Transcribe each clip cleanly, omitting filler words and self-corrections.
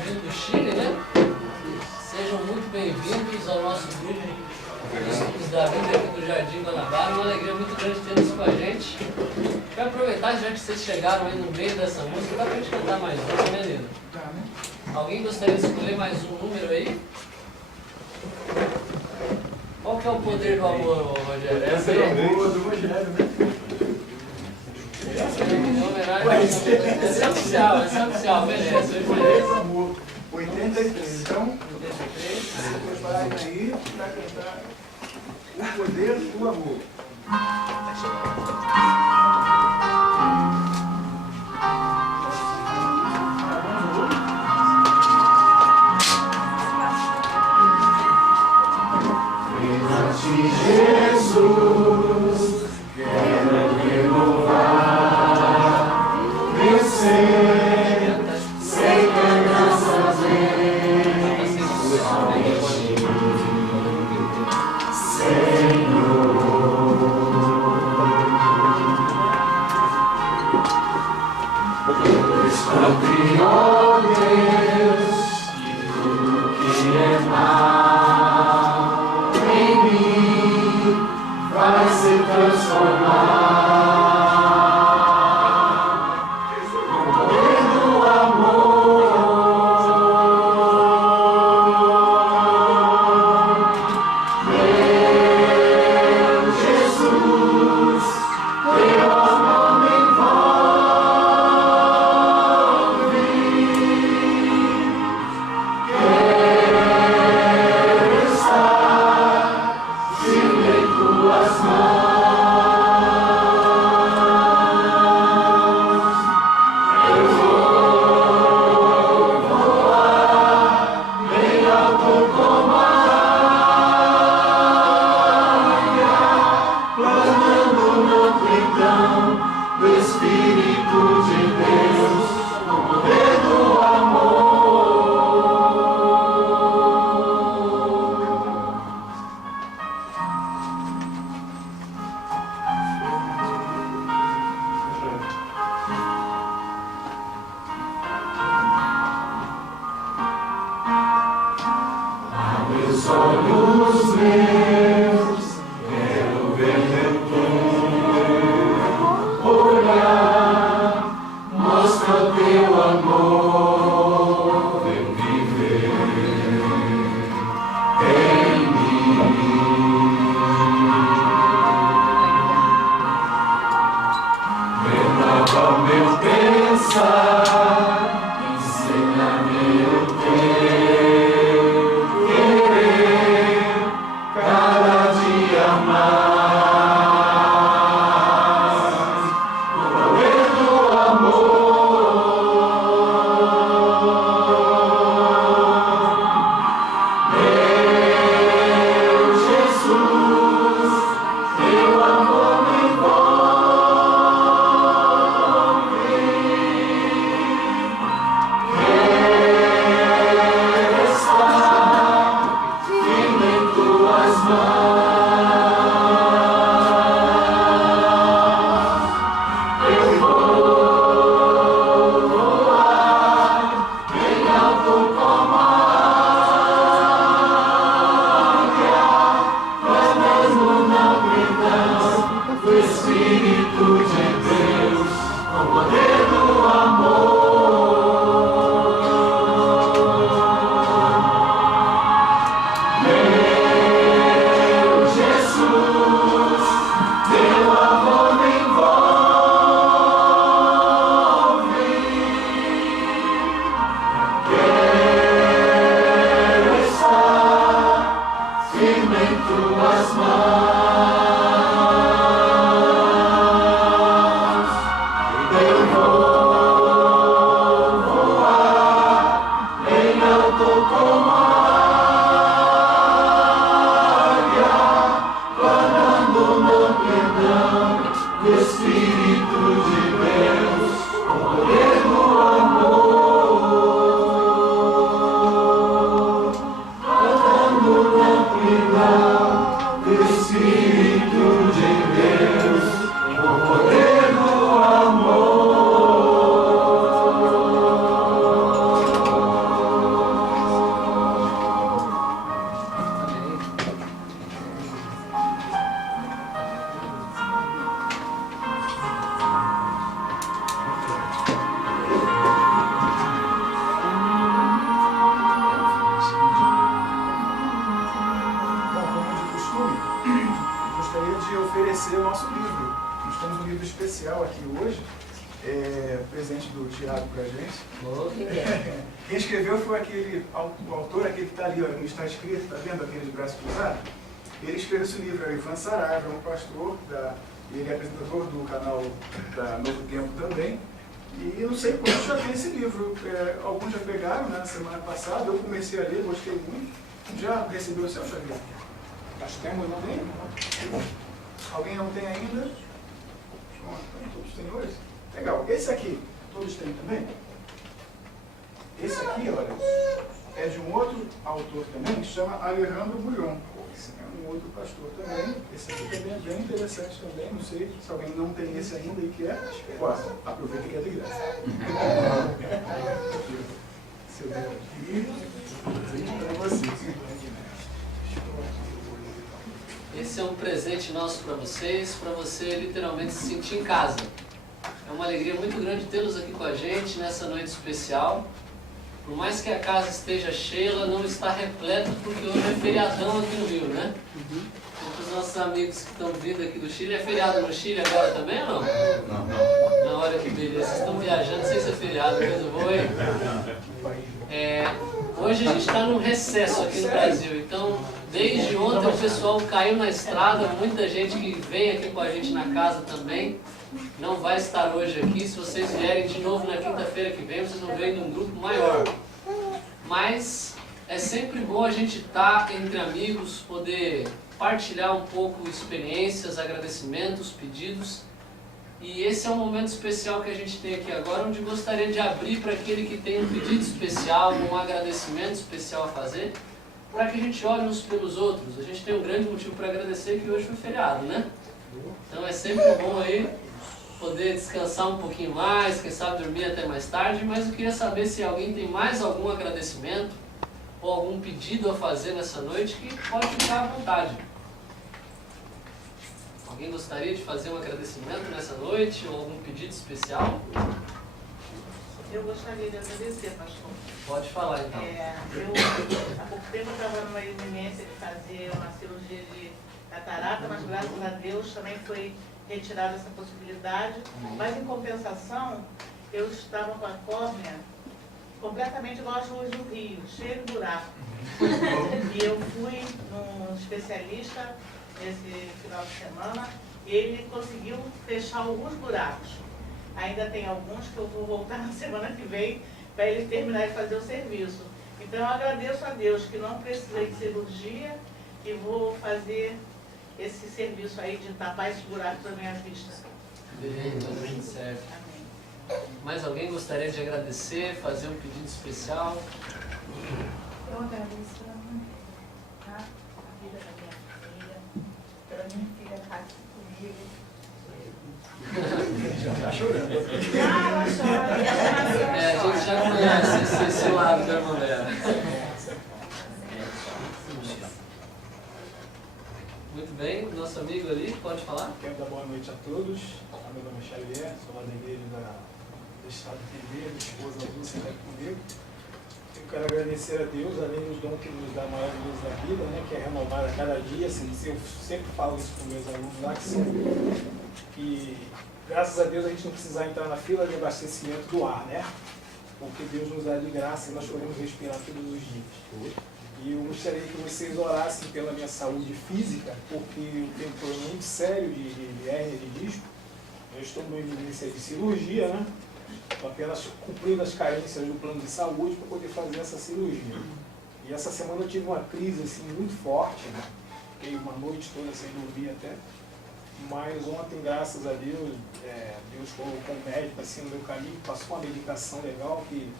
vindo do Chile, né? Sejam muito bem-vindos ao nosso grupo de estudos da Bíblia aqui do Jardim Guanabara. Uma alegria muito grande tê-los com a gente. Quero aproveitar, já que vocês chegaram aí no meio dessa música, dá pra gente cantar mais uma, né, Nino? Alguém gostaria de escolher mais um número aí? Qual que é o poder do amor, Rogério? Essa é a boa do Rogério, né? Essa é oficial, beleza. Beleza, amor. 83. Então, 83. depois vai aí para cantar o poder do amor. Jesus, quero renovar, vencer, sem cansaças Senhor. Descobre, ó Deus, que tudo que é mal em mim vai se transformar. No poder do amor, meu Jesus, teu amor me envolve. Quero estar firme em tuas mãos. Eu vou voar bem alto como a águia, planando no tritão do Espírito de Deus, no poder do amor. Abre os olhos meus, quero ver teu olhar, mostra o teu amor, vem viver em mim. Renova meu pensar, ensina-me o teu querer, cada dia mais, no poder do amor. Meu Jesus, teu amor me envolve. presente do Thiago pra gente. Oh. Quem escreveu foi o autor, aquele que está ali, ó, não está escrito, tá vendo aquele de braço cruzado? Ele escreveu esse livro, é o Ivan Saraiva, é um pastor, ele é apresentador do canal da Novo Tempo também. E eu não sei quantos já tem esse livro. Alguns já pegaram, né, na semana passada, eu comecei a ler, gostei muito. Já recebeu o seu, Xavier? Acho que temos, não tem? Alguém não tem ainda? Todos têm hoje? Legal. Esse aqui, todos têm também? Esse aqui, olha, é de um outro autor também, que se chama Alejandro Bulhon. Esse é um outro pastor também. Esse aqui também é bem interessante também. Não sei se alguém não tem esse ainda e quer. Posso? Aproveita que é de graça. Seu Deus aqui, presente para você. Esse é um presente nosso para você literalmente se sentir em casa. É uma alegria muito grande tê-los aqui com a gente nessa noite especial. Por mais que a casa esteja cheia, ela não está repleta porque hoje é feriadão aqui no Rio, né? Os nossos amigos que estão vindo aqui do Chile, é feriado no Chile agora também ou não? Não. Olha que beleza, vocês estão viajando sem ser feriado, coisa boa, hein? Hoje a gente está num recesso aqui no Brasil, então desde ontem o pessoal caiu na estrada, muita gente que vem aqui com a gente na casa também não vai estar hoje aqui. Se vocês vierem de novo na quinta-feira que vem, vocês vão ver num grupo maior. Mas é sempre bom a gente estar entre amigos, poder partilhar um pouco experiências, agradecimentos, pedidos. E esse é um momento especial que a gente tem aqui agora, onde gostaria de abrir para aquele que tem um pedido especial, um agradecimento especial a fazer, para que a gente olhe uns pelos outros. A gente tem um grande motivo para agradecer, que hoje foi feriado, né? Então é sempre bom aí poder descansar um pouquinho mais, quem sabe dormir até mais tarde, mas eu queria saber se alguém tem mais algum agradecimento ou algum pedido a fazer nessa noite, que pode ficar à vontade. Alguém gostaria de fazer um agradecimento nessa noite ou algum pedido especial? Eu gostaria de agradecer, pastor. Pode falar então. Há pouco tempo eu estava numa iminência de fazer uma cirurgia de catarata, mas graças a Deus também foi retirada essa possibilidade. Mas em compensação, eu estava com a córnea completamente igual às ruas do Rio, cheia de buraco. E eu fui num especialista nesse final de semana e ele conseguiu fechar alguns buracos. Ainda tem alguns que eu vou voltar na semana que vem para ele terminar de fazer o serviço. Então eu agradeço a Deus que não precisei de cirurgia e vou fazer esse serviço aí de tapar esses buracos da minha vista. Bem, certo. Amém. Mais alguém gostaria de agradecer, fazer um pedido especial? Eu agradeço pela minha vida, tá? A vida da minha filha, pela minha filha que está aqui comigo. Já está chorando. Ela chora, A gente já conhece esse lado da irmã dela. Muito bem, nosso amigo ali, pode falar? Quero dar boa noite a todos. Meu nome é Xavier, sou lá da igreja do Estado TV, minha esposa Lúcia está aqui comigo. Eu quero agradecer a Deus, além dos dons que nos dá maravilhoso da vida, né, que é renovada a cada dia. Assim, eu sempre falo isso com meus alunos lá, que graças a Deus a gente não precisa entrar na fila de abastecimento do ar, né? Porque Deus nos dá de graça e nós podemos respirar todos os dias. E eu gostaria que vocês orassem pela minha saúde física, porque eu tenho um problema muito sério de hérnia de disco. Eu estou numa iminência de cirurgia, né? Estou apenas cumprindo as carências do plano de saúde para poder fazer essa cirurgia. E essa semana eu tive uma crise assim, muito forte, né? Fiquei uma noite toda sem dormir até. Mas ontem, graças a Deus, Deus colocou um médico assim no meu caminho, passou uma medicação legal que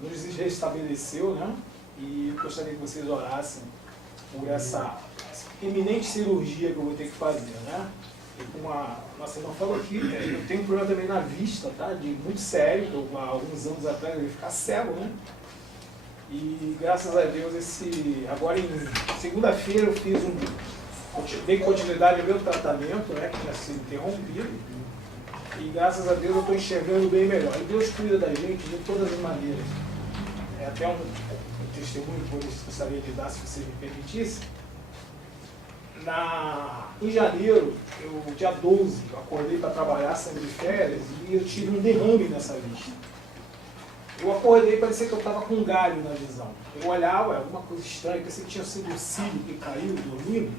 nos restabeleceu, né? E eu gostaria que vocês orassem por essa iminente cirurgia que eu vou ter que fazer, né? E como a nossa irmã falou aqui, eu tenho um problema também na vista, tá? De muito sério, há alguns anos atrás eu ia ficar cego, né? E graças a Deus, agora em segunda-feira eu dei continuidade ao meu tratamento, né? Que tinha sido interrompido. E graças a Deus eu estou enxergando bem melhor. E Deus cuida da gente de todas as maneiras. É até um testemunho que eu gostaria de dar, se vocês me permitissem. Em janeiro, dia 12, eu acordei para trabalhar, saindo de férias, e eu tive um derrame nessa vista. Eu acordei, parecia que eu estava com um galho na visão. Eu olhava, alguma coisa estranha, pensei que tinha sido um cílio que caiu dormindo.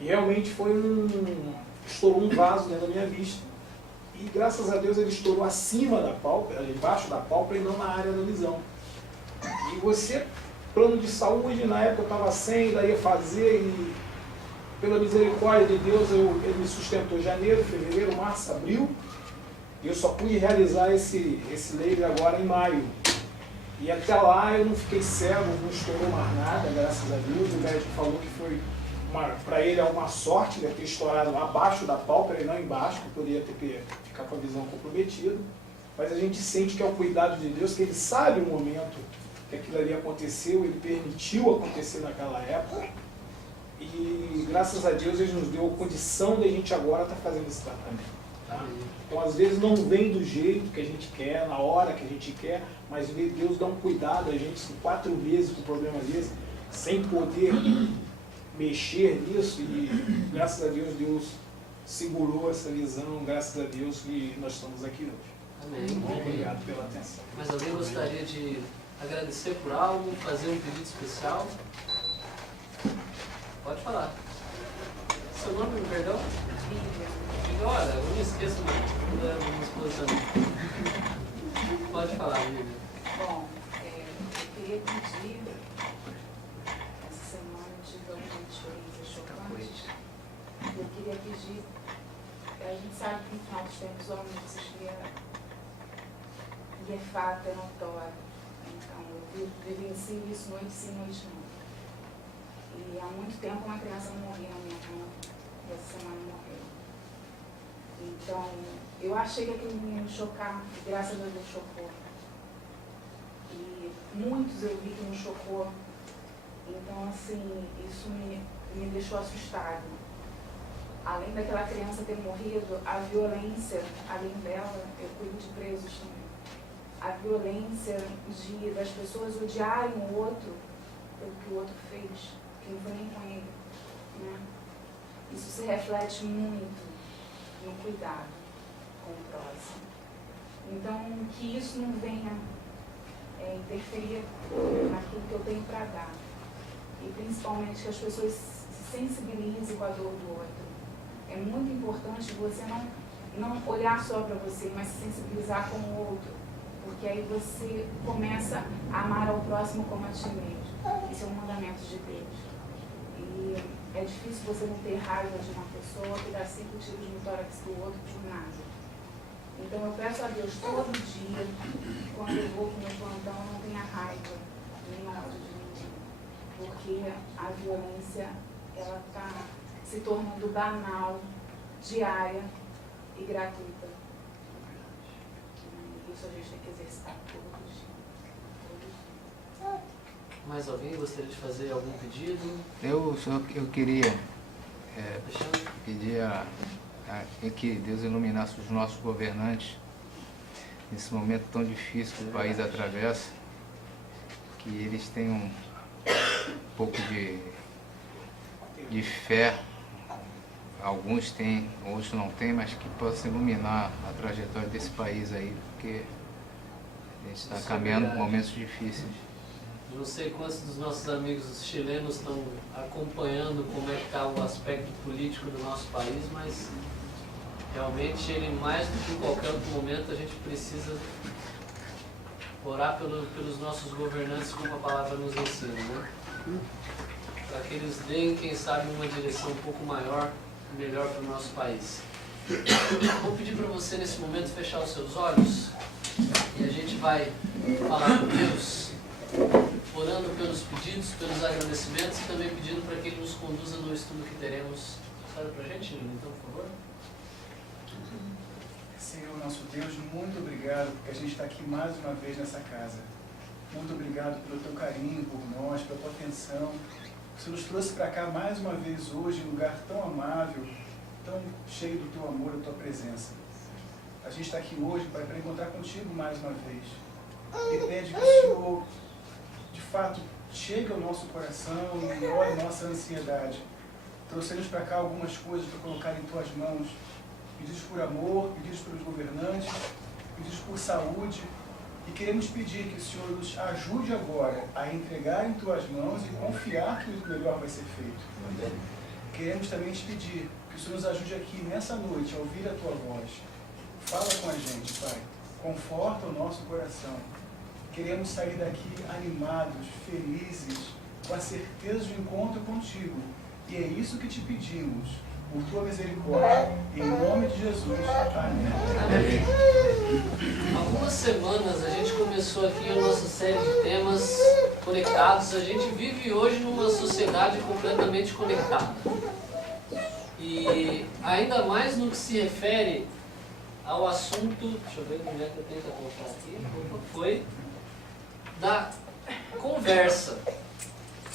E realmente estourou um vaso dentro da minha vista. E graças a Deus ele estourou acima da pálpebra, embaixo da pálpebra e não na área da visão. E você, plano de saúde, na época eu estava sem, daí ia fazer, e pela misericórdia de Deus ele me sustentou janeiro, fevereiro, março, abril. E eu só pude realizar esse laser agora em maio. E até lá eu não fiquei cego, não estourou mais nada, graças a Deus. O médico falou que foi, para ele é uma sorte, de ter estourado abaixo da pálpebra e não embaixo, que poderia ficar com a visão comprometida. Mas a gente sente que é o cuidado de Deus, que Ele sabe o momento que aquilo ali aconteceu, Ele permitiu acontecer naquela época. E graças a Deus Ele nos deu a condição de a gente agora estar fazendo esse tratamento. Tá? Então às vezes não vem do jeito que a gente quer, na hora que a gente quer, mas Deus dá um cuidado a gente, 4 meses com um problema desse, sem poder mexer nisso, e graças a Deus, Deus segurou essa visão, graças a Deus que nós estamos aqui hoje. Amém. Muito obrigado pela atenção. Mas alguém gostaria de agradecer por algo, fazer um pedido especial? Pode falar. Seu nome, me perdão? Olha, eu não esqueço da minha esposa também. Pode falar, Lívia. Bom, eu queria pedir, essa semana eu tive algumas experiências chocantes, eu queria pedir, a gente sabe que no final dos tempos o homem desespera, e é fato, é notório. Então, eu vivencio isso noite sim, noite não. E há muito tempo uma criança não morria na minha cama, e essa semana morreu. Então, eu achei que aquele menino chocar, e graças a Deus chocou. E muitos eu vi que não chocou. Então, assim, isso me deixou assustada. Além daquela criança ter morrido, a violência, além dela, eu cuido de presos também. A violência das pessoas odiarem o outro pelo que o outro fez, que não foi nem com ele. Né? Isso se reflete muito no cuidado com o próximo. Então, que isso não venha interferir naquilo que eu tenho para dar. E principalmente que as pessoas se sensibilizem com a dor do outro. É muito importante você não olhar só para você, mas se sensibilizar com o outro. Porque aí você começa a amar ao próximo como a ti mesmo. Isso é um mandamento de Deus. E é difícil você não ter raiva de uma pessoa que dá 5 tiros no tórax do outro por nada. Então eu peço a Deus todo dia, quando eu vou para o meu plantão, não tenha raiva, nem ódio de ninguém. Porque a violência, ela está se tornando banal, diária e gratuita. E isso a gente tem que exercitar todo dia. Mais alguém gostaria de fazer algum pedido? Eu queria pedir que Deus iluminasse os nossos governantes nesse momento tão difícil que o país atravessa, que eles tenham um pouco de fé, alguns têm, outros não têm, mas que possa iluminar a trajetória desse país aí, porque a gente está caminhando por momentos difíceis. Eu não sei quantos dos nossos amigos chilenos estão acompanhando como é que está o aspecto político do nosso país, mas realmente ele, mais do que em qualquer outro momento, a gente precisa orar pelos nossos governantes como a palavra nos ensina, né? Para que eles deem, quem sabe, uma direção um pouco maior e melhor para o nosso país. Vou pedir para você nesse momento fechar os seus olhos e a gente vai falar com Deus, orando pelos pedidos, pelos agradecimentos e também pedindo para que Ele nos conduza no estudo que teremos. Fala para a gente, Nilo, então, por favor. Senhor, nosso Deus, muito obrigado porque a gente está aqui mais uma vez nessa casa. Muito obrigado pelo teu carinho por nós, pela tua atenção. Você nos trouxe para cá mais uma vez hoje, em um lugar tão amável, tão cheio do teu amor e da tua presença. A gente está aqui hoje, Pai, para encontrar contigo mais uma vez. E pede que o Senhor, de fato, chegue ao nosso coração e olhe nossa ansiedade. trouxemos para cá algumas coisas para colocar em tuas mãos, pedidos por amor, pedidos pelos governantes, pedidos por saúde, e queremos pedir que o Senhor nos ajude agora a entregar em tuas mãos e confiar que o melhor vai ser feito. Queremos também te pedir que o Senhor nos ajude aqui nessa noite a ouvir a tua voz. Fala com a gente, Pai. Conforta o nosso coração. Queremos sair daqui animados, felizes, com a certeza de um encontro contigo. E é isso que te pedimos, por tua misericórdia. Em nome de Jesus. Amém. Amém. Algumas semanas a gente começou aqui a nossa série de temas conectados. A gente vive hoje numa sociedade completamente conectada. E ainda mais no que se refere ao assunto, deixa eu ver como é que eu tenho que colocar aqui, foi da conversa.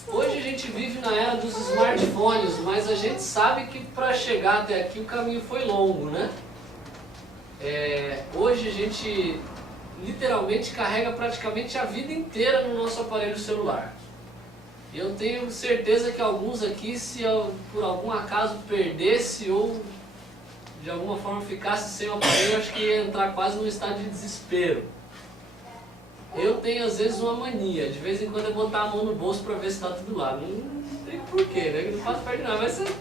Hoje a gente vive na era dos smartphones, mas a gente sabe que para chegar até aqui o caminho foi longo, né? Hoje a gente literalmente carrega praticamente a vida inteira no nosso aparelho celular. Eu tenho certeza que alguns aqui, se eu, por algum acaso perdesse ou de alguma forma ficasse sem o aparelho, eu acho que ia entrar quase num estado de desespero. Eu tenho às vezes uma mania, de vez em quando eu botar a mão no bolso para ver se está tudo lá. Não tem porquê, né? Não faço parte de nada. Mas você...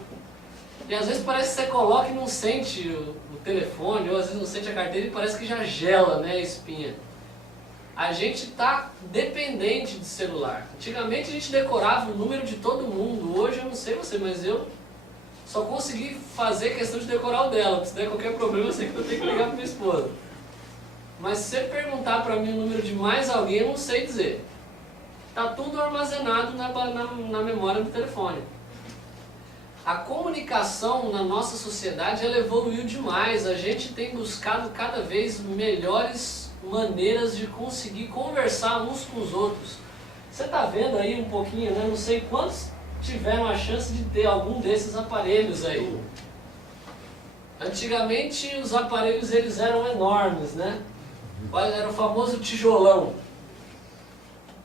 E às vezes parece que você coloca e não sente o telefone, ou às vezes não sente a carteira e parece que já gela, né, a espinha. A gente está dependente de celular. Antigamente a gente decorava o número de todo mundo. Hoje eu não sei você, mas eu só consegui fazer questão de decorar o dela. Se der qualquer problema eu sei que eu tenho que ligar para minha esposa. Mas se você perguntar para mim o número de mais alguém, eu não sei dizer. Está tudo armazenado na memória do telefone. A comunicação na nossa sociedade ela evoluiu demais. A gente tem buscado cada vez melhores maneiras de conseguir conversar uns com os outros. Você está vendo aí um pouquinho, né? Não sei quantos tiveram a chance de ter algum desses aparelhos aí. Antigamente os aparelhos eles eram enormes, né? Era o famoso tijolão.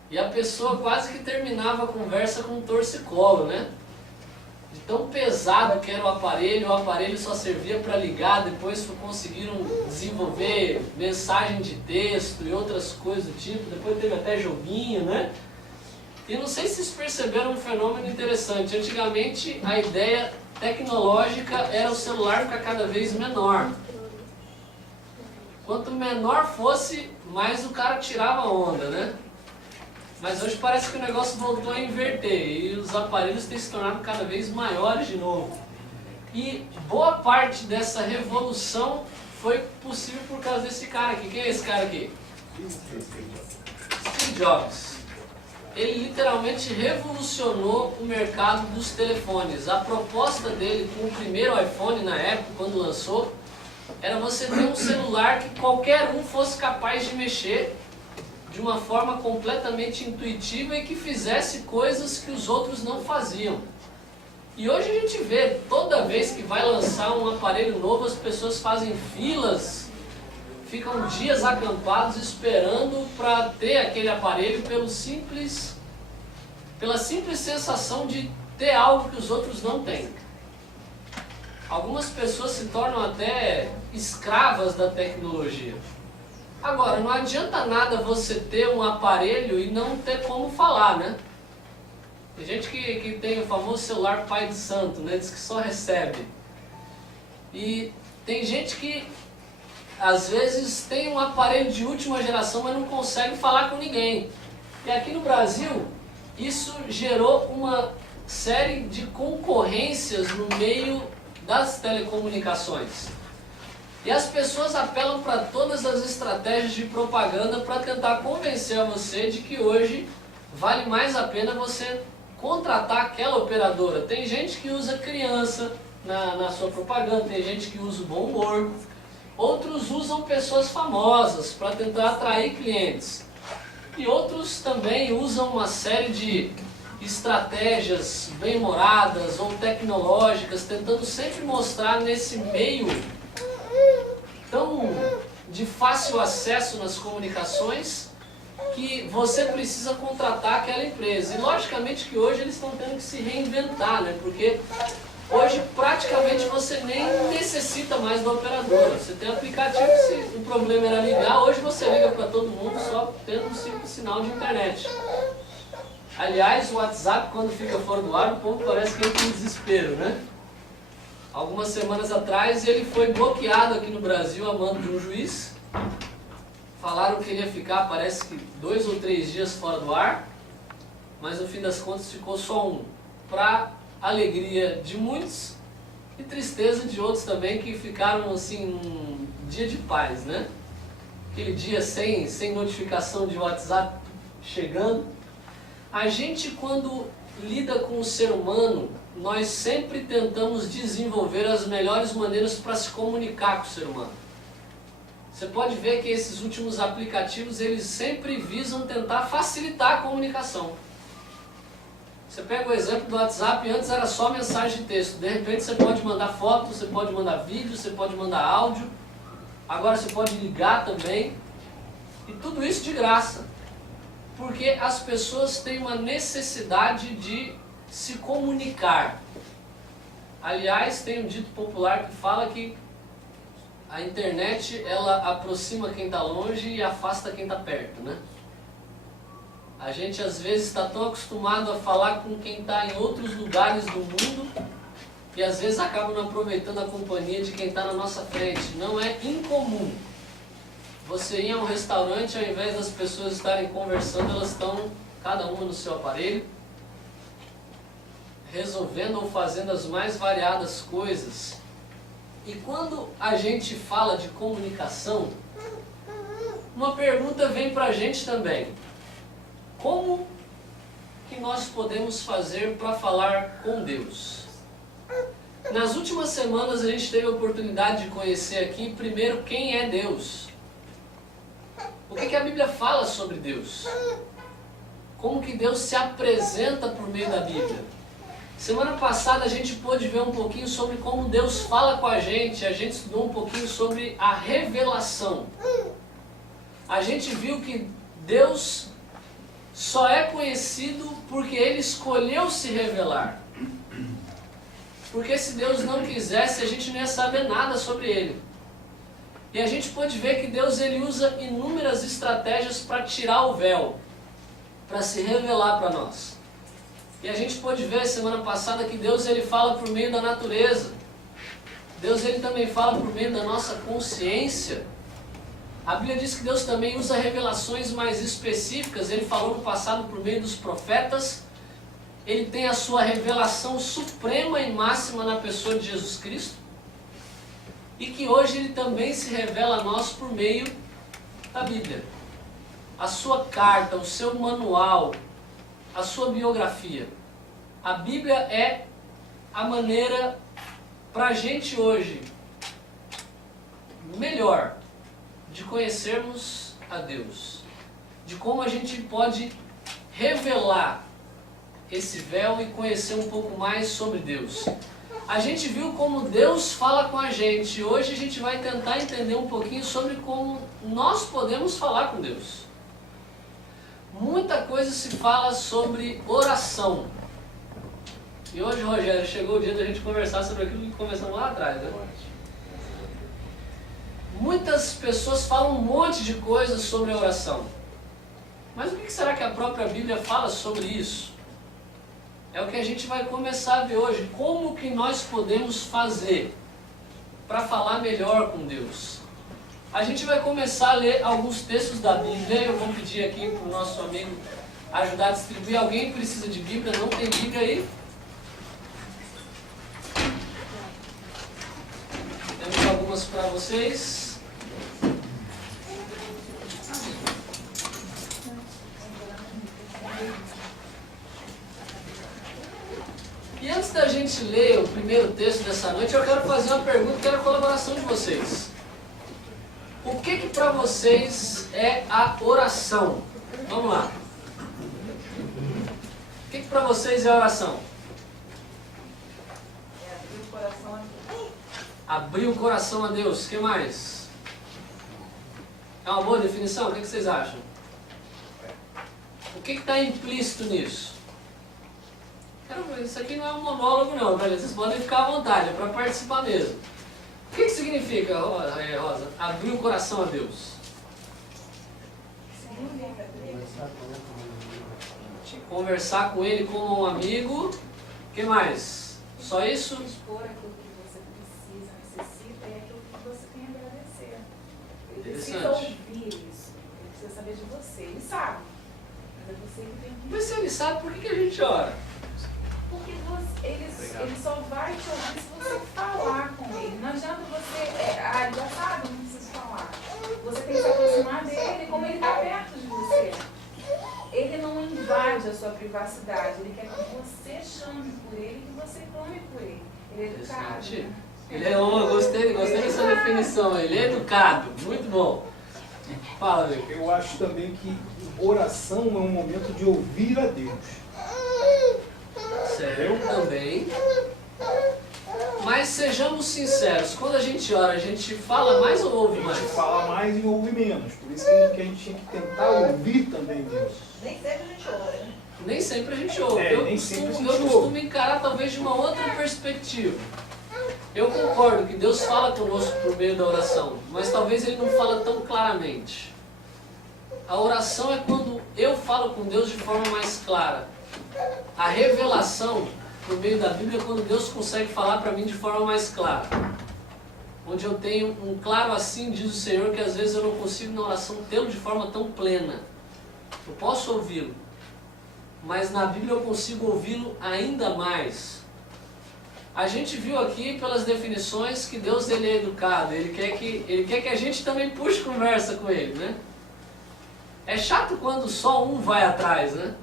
E a pessoa quase que terminava a conversa com um torcicolo, né? De tão pesado que era o aparelho só servia para ligar, depois conseguiram desenvolver mensagem de texto e outras coisas do tipo, depois teve até joguinho, né? E não sei se vocês perceberam um fenômeno interessante. Antigamente a ideia tecnológica era o celular ficar cada vez menor. Quanto menor fosse, mais o cara tirava onda, né? Mas hoje parece que o negócio voltou a inverter e os aparelhos têm se tornado cada vez maiores de novo. E boa parte dessa revolução foi possível por causa desse cara aqui. Quem é esse cara aqui? Steve Jobs. Ele literalmente revolucionou o mercado dos telefones. A proposta dele com o primeiro iPhone na época, quando lançou, era você ter um celular que qualquer um fosse capaz de mexer de uma forma completamente intuitiva e que fizesse coisas que os outros não faziam. E hoje a gente vê, toda vez que vai lançar um aparelho novo, as pessoas fazem filas, ficam dias acampados esperando para ter aquele aparelho pela simples sensação de ter algo que os outros não têm. Algumas pessoas se tornam até escravas da tecnologia. Agora, não adianta nada você ter um aparelho e não ter como falar, né? Tem gente que tem o famoso celular pai de santo, né? Diz que só recebe. E tem gente que, às vezes, tem um aparelho de última geração, mas não consegue falar com ninguém. E aqui no Brasil, isso gerou uma série de concorrências no meio das telecomunicações. E as pessoas apelam para todas as estratégias de propaganda para tentar convencer a você de que hoje vale mais a pena você contratar aquela operadora. Tem gente que usa criança na sua propaganda, tem gente que usa o bom humor, outros usam pessoas famosas para tentar atrair clientes. E outros também usam uma série de estratégias bem-humoradas ou tecnológicas, tentando sempre mostrar nesse meio tão de fácil acesso nas comunicações que você precisa contratar aquela empresa. E logicamente que hoje eles estão tendo que se reinventar, né? Porque Hoje praticamente você nem necessita mais da operadora. Você tem aplicativo, se o problema era ligar, hoje você liga para todo mundo só tendo um simples sinal de internet. Aliás, o WhatsApp, quando fica fora do ar, o povo parece que entra em desespero, né? Algumas semanas atrás ele foi bloqueado aqui no Brasil a mando de um juiz. Falaram que ele ia ficar, parece que 2 ou 3 dias fora do ar, mas no fim das contas ficou só um. Para alegria de muitos e tristeza de outros também, que ficaram assim um dia de paz, né? Aquele dia sem notificação de WhatsApp chegando. A gente, quando lida com o ser humano, nós sempre tentamos desenvolver as melhores maneiras para se comunicar com o ser humano. Você pode ver que esses últimos aplicativos, eles sempre visam tentar facilitar a comunicação. Você pega o exemplo do WhatsApp, antes era só mensagem de texto. De repente você pode mandar foto, você pode mandar vídeo, você pode mandar áudio. Agora você pode ligar também. E tudo isso de graça. Porque as pessoas têm uma necessidade de se comunicar. Aliás, tem um dito popular que fala que a internet, ela aproxima quem está longe e afasta quem está perto, né? A gente às vezes está tão acostumado a falar com quem está em outros lugares do mundo e às vezes acaba não aproveitando a companhia de quem está na nossa frente. Não é incomum você ir a um restaurante, ao invés das pessoas estarem conversando, elas estão cada uma no seu aparelho, resolvendo ou fazendo as mais variadas coisas. E quando a gente fala de comunicação, uma pergunta vem para a gente também. Como que nós podemos fazer para falar com Deus? Nas últimas semanas a gente teve a oportunidade de conhecer aqui, primeiro, quem é Deus. O que a Bíblia fala sobre Deus? Como que Deus se apresenta por meio da Bíblia? Semana passada a gente pôde ver um pouquinho sobre como Deus fala com a gente estudou um pouquinho sobre a revelação. A gente viu que Deus só é conhecido porque Ele escolheu se revelar. Porque se Deus não quisesse, a gente não ia saber nada sobre Ele. E a gente pode ver que Deus ele usa inúmeras estratégias para tirar o véu, para se revelar para nós. E a gente pode ver semana passada que Deus ele fala por meio da natureza. Deus ele também fala por meio da nossa consciência. A Bíblia diz que Deus também usa revelações mais específicas. Ele falou no passado por meio dos profetas. Ele tem a sua revelação suprema e máxima na pessoa de Jesus Cristo. E que hoje Ele também se revela a nós por meio da Bíblia. A sua carta, o seu manual, a sua biografia. A Bíblia é a maneira para a gente hoje melhor de conhecermos a Deus. De como a gente pode revelar esse véu e conhecer um pouco mais sobre Deus. A gente viu como Deus fala com a gente. Hoje a gente vai tentar entender um pouquinho sobre como nós podemos falar com Deus. Muita coisa se fala sobre oração. E hoje, Rogério, chegou o dia da gente conversar sobre aquilo que começamos lá atrás, né? Muitas pessoas falam um monte de coisas sobre a oração. Mas o que será que a própria Bíblia fala sobre isso? É o que a gente vai começar a ver hoje. Como que nós podemos fazer para falar melhor com Deus? A gente vai começar a ler alguns textos da Bíblia. Eu vou pedir aqui para o nosso amigo ajudar a distribuir. Alguém precisa de Bíblia? Não tem Bíblia aí? Temos algumas para vocês. E antes da gente ler o primeiro texto dessa noite, eu quero fazer uma pergunta, quero a colaboração de vocês. O que para vocês é a oração? Vamos lá. O que para vocês é a oração? É abrir o coração a Deus. Abrir o coração a Deus. O que mais? É uma boa definição? O que vocês acham? O que está implícito nisso? Isso aqui não é um monólogo não, galera. Vocês podem ficar à vontade, é para participar mesmo. O que significa, Rosa, abrir o coração a Deus? Conversar com Ele como um amigo. O que mais? Só isso? Expor aquilo que você precisa, necessita e aquilo que você tem a agradecer. Ele precisa Interessante. ouvir isso. Ele precisa saber de você. Ele sabe. Mas é você que tem que... Mas se Ele sabe, por que a gente ora? Porque ele só vai te ouvir se você falar com ele. Não adianta você... ele já sabe, não precisa falar. Você tem que se aproximar dele como ele está perto de você. Ele não invade a sua privacidade. Ele quer que você chame por ele, que você clame por ele. Ele é educado. Né? Ele é gostei dessa definição. Ele é educado. Muito bom. Fala, Vic. Eu acho também que oração é um momento de ouvir a Deus. Certo, também. Mas sejamos sinceros, quando a gente ora, a gente fala mais ou ouve A mais? gente fala mais e ouve menos. Por isso que a gente tinha que tentar ouvir também Deus. Nem sempre a gente ouve, né? Nem sempre a gente ouve. Nem sempre a gente eu ouve. costumo encarar talvez de uma outra perspectiva. Eu concordo que Deus fala conosco por meio da oração, mas talvez Ele não fala tão claramente. A oração é quando eu falo com Deus de forma mais clara. A revelação, por meio da Bíblia, é quando Deus consegue falar para mim de forma mais clara. Onde eu tenho um claro assim, diz o Senhor, que às vezes eu não consigo na oração tê-lo de forma tão plena. Eu posso ouvi-lo, mas na Bíblia eu consigo ouvi-lo ainda mais. A gente viu aqui pelas definições que Deus ele é educado, Ele quer que a gente também puxe conversa com Ele, né? É chato quando só um vai atrás, né?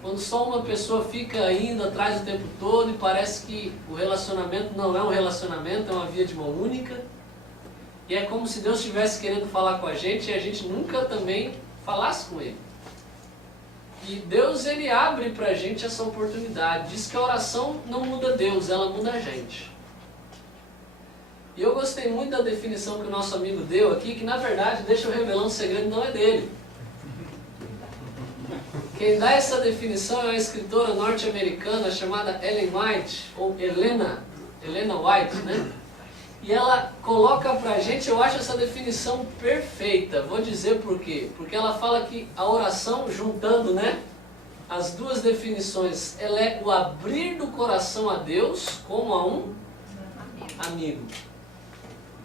Quando só uma pessoa fica indo atrás o tempo todo e parece que o relacionamento não é um relacionamento, é uma via de mão única. E é como se Deus estivesse querendo falar com a gente e a gente nunca também falasse com Ele. E Deus ele abre pra gente essa oportunidade. Diz que a oração não muda Deus, ela muda a gente. E eu gostei muito da definição que o nosso amigo deu aqui, que na verdade, deixa eu revelar um segredo, não é dele. Quem dá essa definição é uma escritora norte-americana chamada Ellen White, ou Helena White, né? E ela coloca pra gente, eu acho essa definição perfeita. Vou dizer por quê. Porque ela fala que a oração, juntando, né, as duas definições, ela é o abrir do coração a Deus como a um amigo.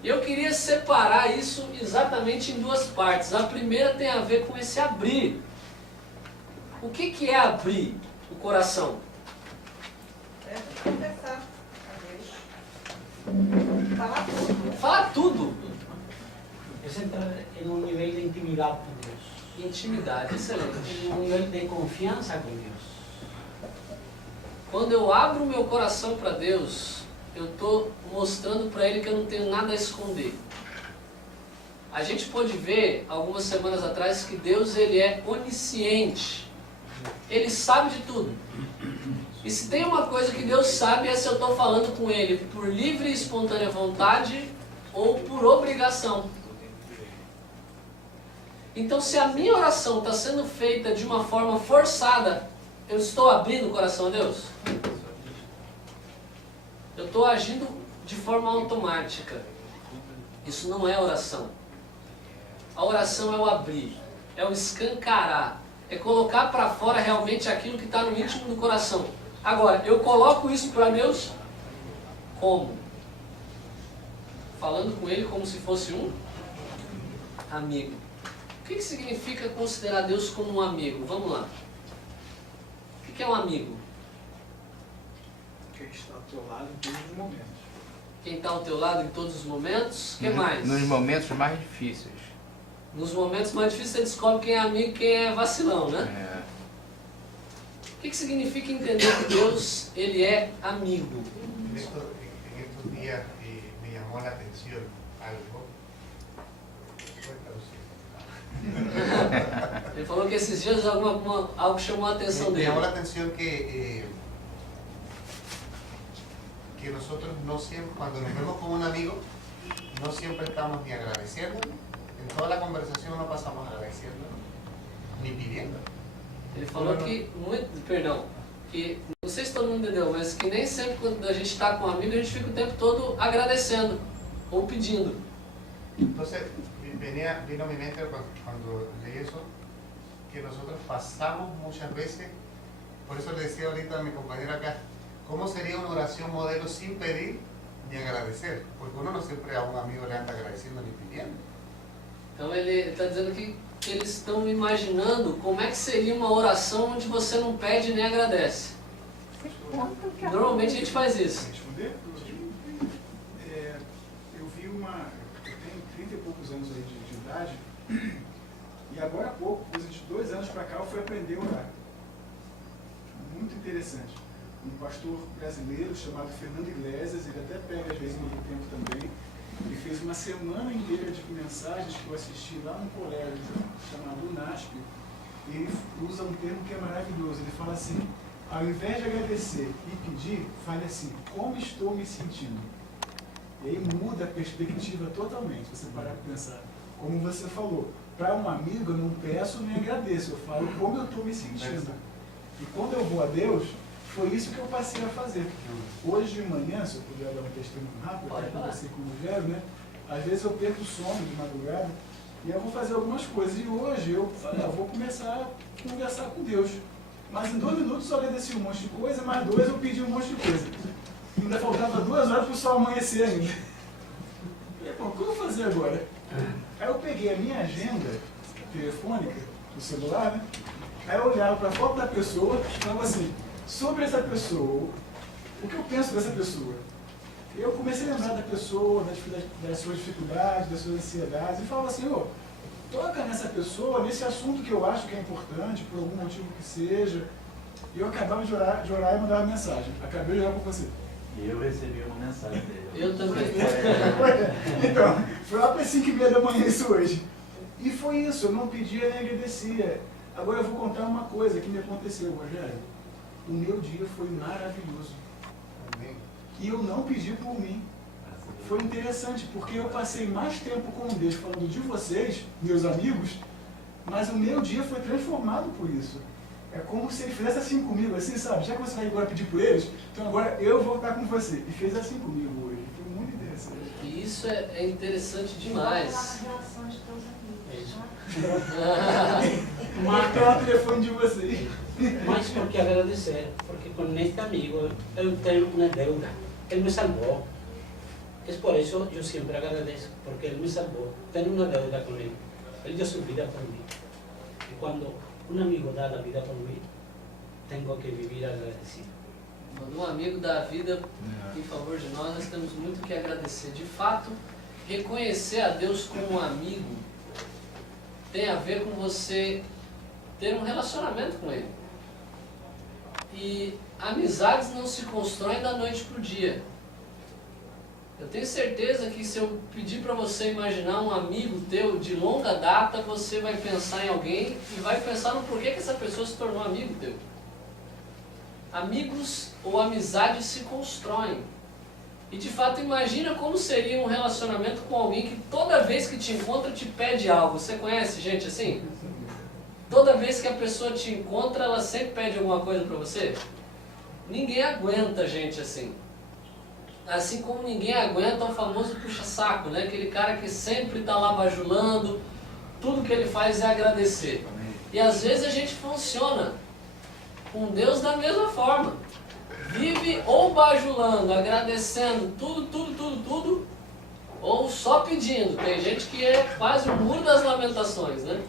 E eu queria separar isso exatamente em duas partes. A primeira tem a ver com esse abrir. O que é abrir o coração? É confessar a Deus. Falar tudo. Falar tudo. Es entrar en un nivel de intimidad con Dios, Intimidade, excelente. en un nivel de confianza con Dios. Quando eu abro o meu coração para Deus, eu estou mostrando para Ele que eu não tenho nada a esconder. A gente pôde ver, algumas semanas atrás, que Deus ele é onisciente. Ele sabe de tudo. E se tem uma coisa que Deus sabe é se eu estou falando com Ele por livre e espontânea vontade ou por obrigação. Então se a minha oração está sendo feita de uma forma forçada, eu estou abrindo o coração a Deus? Eu estou agindo de forma automática. Isso não é oração. A oração é o abrir, é o escancarar, é colocar para fora realmente aquilo que está no íntimo do coração. Agora, eu coloco isso para Deus como? Falando com Ele como se fosse um amigo. O que significa considerar Deus como um amigo? Vamos lá. O que é um amigo? Quem está ao teu lado em todos os momentos. Quem está ao teu lado em todos os momentos? O que mais? Nos momentos mais difíceis. Nos momentos mais difíceis você descobre quem é amigo e quem é vacilão, né? O que significa entender que Deus, Ele é amigo? En estos días me llamó la atención algo. Ele falou que esses dias algo chamou a atenção Me dele. llamó la atención que nosotros no siempre, cuando nos vemos con un amigo, no siempre estamos ni agradeciendo. En toda la conversación no pasamos agradeciendo ni pidiendo. Ele falou que que, não sei se todo mundo entendeu, mas que nem sempre quando a gente está com um amigo, a gente fica o tempo todo agradecendo ou pedindo. Entonces, vino a mi mente cuando leí eso, que nosotros pasamos muchas veces, por eso le decía ahorita a mi compañero acá, ¿cómo sería una oración modelo sin pedir ni agradecer? Porque uno no siempre a un amigo le anda agradeciendo ni pidiendo. Então ele está dizendo que eles estão imaginando como é que seria uma oração onde você não pede nem agradece. Normalmente a gente faz isso. Responder? Eu vi uma... Eu tenho 30 e poucos anos aí de idade, e agora há pouco, coisa de 2 anos para cá, eu fui aprender a orar. Muito interessante. Um pastor brasileiro chamado Fernando Iglesias, ele até pega às vezes no tempo também, e fez uma semana inteira de mensagens que eu assisti lá no colégio chamado UNASP, e ele usa um termo que é maravilhoso. Ele fala assim: ao invés de agradecer e pedir, fale assim: como estou me sentindo? E aí muda a perspectiva totalmente, você parar para pensar. Como você falou, para um amigo eu não peço nem agradeço, eu falo como eu estou me sentindo. E quando eu vou a Deus, foi isso que eu passei a fazer. Hoje de manhã, se eu puder dar um testemunho rápido, eu conversei com o Rogério, né? Às vezes eu perco o sono de madrugada e eu vou fazer algumas coisas. E hoje eu falei, eu vou começar a conversar com Deus. Mas em 2 minutos eu agradeci um monte de coisa, mais 2 eu pedi um monte de coisa. Ainda faltava 2 horas para o sol amanhecer ainda. E aí, pô, o que eu vou fazer agora? Aí eu peguei a minha agenda telefônica, do celular, né? Aí eu olhava para a foto da pessoa e falava assim: sobre essa pessoa, o que eu penso dessa pessoa? Eu comecei a lembrar da pessoa, das suas dificuldades, das suas ansiedades, e falava assim: ô, toca nessa pessoa, nesse assunto que eu acho que é importante, por algum motivo que seja. E eu acabava de orar e mandava mensagem. Acabei de orar com você. E eu recebi uma mensagem dele. Eu também. Então, foi lá para 5h30 da manhã isso hoje. E foi isso, eu não pedia nem agradecia. Agora eu vou contar uma coisa que me aconteceu, Rogério. O meu dia foi maravilhoso. Amém. E eu não pedi por mim. Foi interessante, porque eu passei mais tempo com Deus falando de vocês, meus amigos, mas o meu dia foi transformado por isso. É como se ele fizesse assim comigo, assim, sabe? Já que você vai agora pedir por eles, então agora eu vou estar com você. E fez assim comigo hoje. Foi muito interessante. E isso é interessante demais. Relações de teus amigos. Marcar o telefone de vocês. Mas por que agradecer? Porque com este amigo eu tenho uma deuda. Ele me salvou. É por isso eu sempre agradeço, porque ele me salvou. Tenho uma deuda com ele. Ele deu sua vida por mim. E quando um amigo dá a vida por mim, tenho que viver agradecido. Quando um amigo dá a vida em favor de nós temos muito o que agradecer. De fato, reconhecer a Deus como um amigo tem a ver com você ter um relacionamento com Ele. E amizades não se constroem da noite para o dia. Eu tenho certeza que se eu pedir para você imaginar um amigo teu de longa data, você vai pensar em alguém e vai pensar no porquê que essa pessoa se tornou amigo teu. Amigos ou amizades se constroem. E de fato imagina como seria um relacionamento com alguém que toda vez que te encontra te pede algo. Você conhece gente assim? Toda vez que a pessoa te encontra, ela sempre pede alguma coisa para você? Ninguém aguenta gente assim. Assim como ninguém aguenta o famoso puxa-saco, né? Aquele cara que sempre está lá bajulando, tudo que ele faz é agradecer. E às vezes a gente funciona com Deus da mesma forma. Vive ou bajulando, agradecendo tudo, ou só pedindo. Tem gente que é quase o muro das lamentações, né?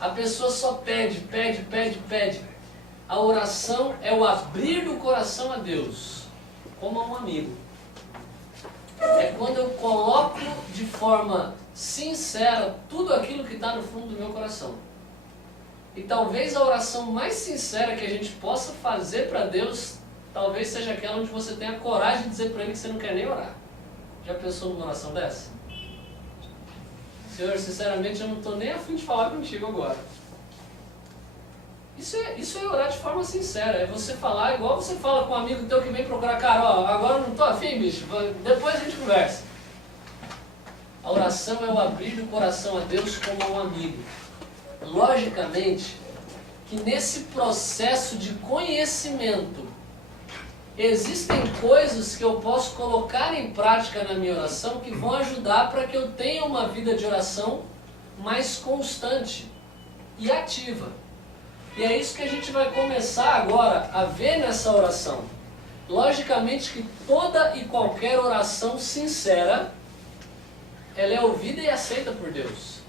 A pessoa só pede. A oração é o abrir do coração a Deus, como a um amigo. É quando eu coloco de forma sincera tudo aquilo que está no fundo do meu coração. E talvez a oração mais sincera que a gente possa fazer para Deus, talvez seja aquela onde você tenha coragem de dizer para Ele que você não quer nem orar. Já pensou numa oração dessa? Senhor, sinceramente eu não estou nem a fim de falar contigo agora. Isso é orar de forma sincera, é você falar igual você fala com um amigo teu que vem procurar, cara, ó, agora eu não estou afim, bicho, depois a gente conversa. A oração é o abrir do coração a Deus como a um amigo. Logicamente que nesse processo de conhecimento existem coisas que eu posso colocar em prática na minha oração que vão ajudar para que eu tenha uma vida de oração mais constante e ativa. E é isso que a gente vai começar agora a ver nessa oração. Logicamente que toda e qualquer oração sincera, ela é ouvida e aceita por Deus.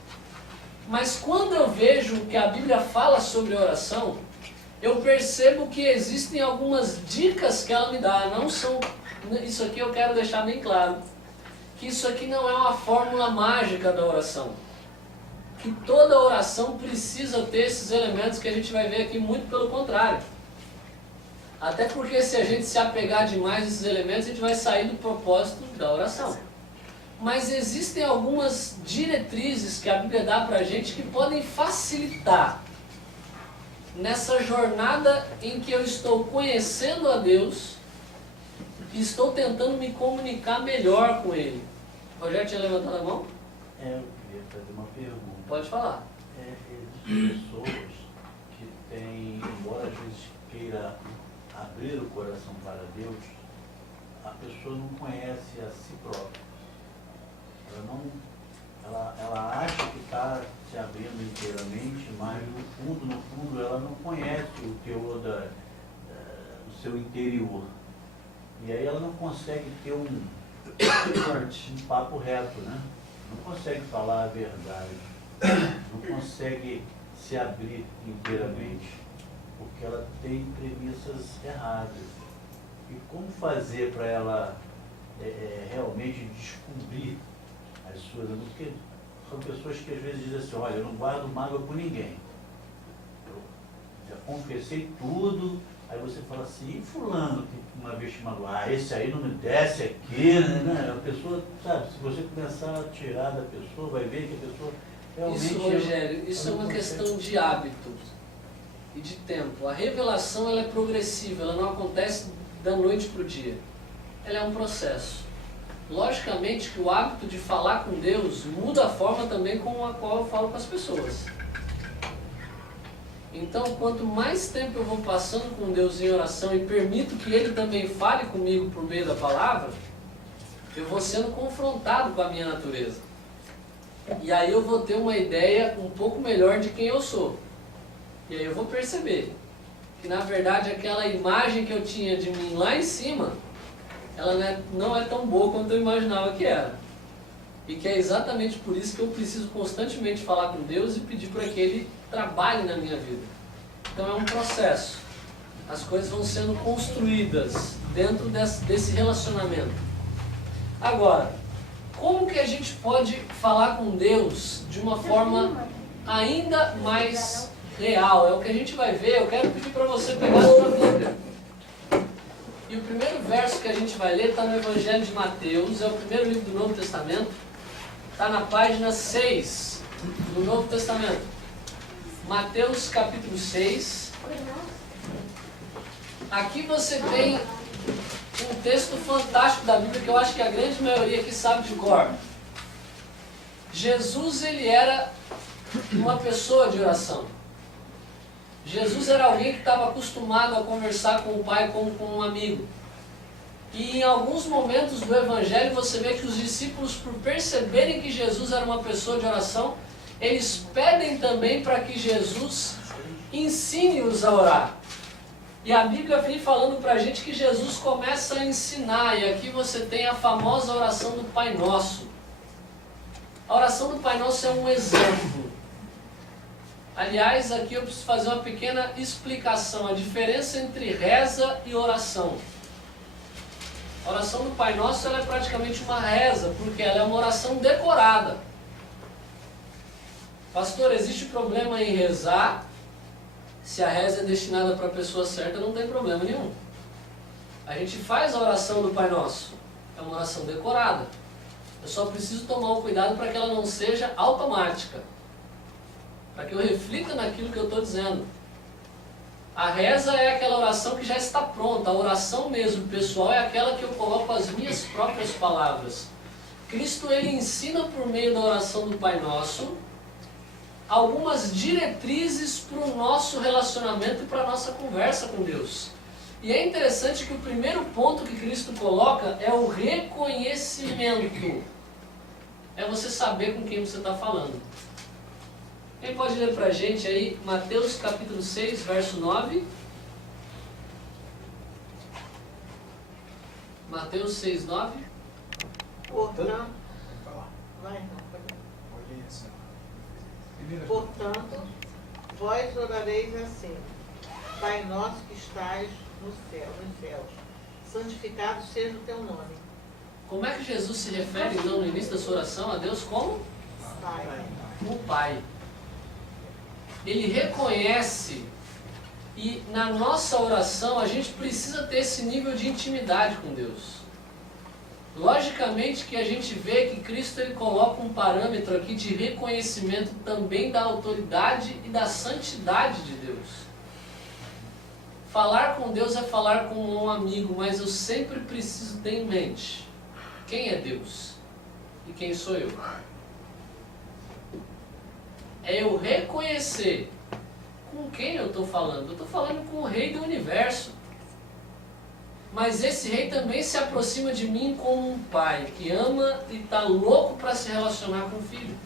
Mas quando eu vejo que a Bíblia fala sobre oração, eu percebo que existem algumas dicas que ela me dá. Não são, isso aqui eu quero deixar bem claro, que isso aqui não é uma fórmula mágica da oração. Que toda oração precisa ter esses elementos que a gente vai ver aqui, muito pelo contrário. Até porque se a gente se apegar demais a esses elementos, a gente vai sair do propósito da oração. Mas existem algumas diretrizes que a Bíblia dá para a gente que podem facilitar nessa jornada em que eu estou conhecendo a Deus e estou tentando me comunicar melhor com Ele. O Rogério tinha levantado a mão? Eu queria fazer uma pergunta. Pode falar. Existem pessoas que têm, embora às vezes queira abrir o coração para Deus, a pessoa não conhece a si própria. Ela acha que está se abrindo inteiramente, mas no fundo ela não conhece o teor do seu interior. E aí ela não consegue ter um papo reto, né? Não consegue falar a verdade, não consegue se abrir inteiramente, porque ela tem premissas erradas. E como fazer para ela realmente descobrir as suas... Porque são pessoas que às vezes dizem assim, olha, eu não guardo mágoa com ninguém. Eu já confessei tudo, aí você fala assim, e fulano que uma vez te magoou, esse aí não me desce aqui, né? A pessoa, sabe, se você começar a tirar da pessoa, vai ver que a pessoa realmente... Isso, Rogério, isso é uma questão de hábito e de tempo. A revelação ela é progressiva, ela não acontece da noite para o dia. Ela é um processo. Logicamente que o hábito de falar com Deus muda a forma também com a qual eu falo com as pessoas. Então, quanto mais tempo eu vou passando com Deus em oração e permito que Ele também fale comigo por meio da palavra, eu vou sendo confrontado com a minha natureza. E aí eu vou ter uma ideia um pouco melhor de quem eu sou. E aí eu vou perceber que, na verdade, aquela imagem que eu tinha de mim lá em cima, ela não é tão boa quanto eu imaginava que era. E que é exatamente por isso que eu preciso constantemente falar com Deus e pedir para que Ele trabalhe na minha vida. Então é um processo. As coisas vão sendo construídas dentro desse relacionamento. Agora, como que a gente pode falar com Deus de uma forma ainda mais real? É o que a gente vai ver. Eu quero pedir para você pegar a sua Bíblia. E o primeiro verso que a gente vai ler está no Evangelho de Mateus, é o primeiro livro do Novo Testamento, está na página 6 do Novo Testamento. Mateus capítulo 6. Aqui você tem um texto fantástico da Bíblia que eu acho que a grande maioria aqui sabe de cor. Jesus, ele era uma pessoa de oração. Jesus era alguém que estava acostumado a conversar com o Pai como com um amigo. E em alguns momentos do Evangelho você vê que os discípulos, por perceberem que Jesus era uma pessoa de oração, eles pedem também para que Jesus ensine-os a orar. E a Bíblia vem falando para a gente que Jesus começa a ensinar, e aqui você tem a famosa oração do Pai Nosso. A oração do Pai Nosso é um exemplo. Aliás, aqui eu preciso fazer uma pequena explicação, a diferença entre reza e oração. A oração do Pai Nosso ela é praticamente uma reza, porque ela é uma oração decorada. Pastor, existe problema em rezar? Se a reza é destinada para a pessoa certa, não tem problema nenhum. A gente faz a oração do Pai Nosso. É uma oração decorada. Eu só preciso tomar o cuidado para que ela não seja automática. Para que eu reflita naquilo que eu estou dizendo. A reza é aquela oração que já está pronta. A oração mesmo pessoal é aquela que eu coloco as minhas próprias palavras. Cristo ele ensina por meio da oração do Pai Nosso algumas diretrizes para o nosso relacionamento e para a nossa conversa com Deus. E é interessante que o primeiro ponto que Cristo coloca é o reconhecimento. É você saber com quem você está falando. Quem pode ler para a gente aí Mateus capítulo 6, verso 9? Mateus 6, 9. Portanto, Vai lá. vai então, pode ir. Pode ir, senhor. Portanto, vós orareis assim: Pai nosso que estais nos céus, santificado seja o teu nome. Como é que Jesus se refere então no início da sua oração a Deus como? Pai. O Pai. Ele reconhece, e na nossa oração a gente precisa ter esse nível de intimidade com Deus. Logicamente que a gente vê que Cristo ele coloca um parâmetro aqui de reconhecimento também da autoridade e da santidade de Deus. Falar com Deus é falar com um amigo, mas eu sempre preciso ter em mente quem é Deus e quem sou eu. É eu reconhecer com quem eu estou falando. Eu estou falando com o Rei do Universo. Mas esse Rei também se aproxima de mim como um pai que ama e está louco para se relacionar com o filho.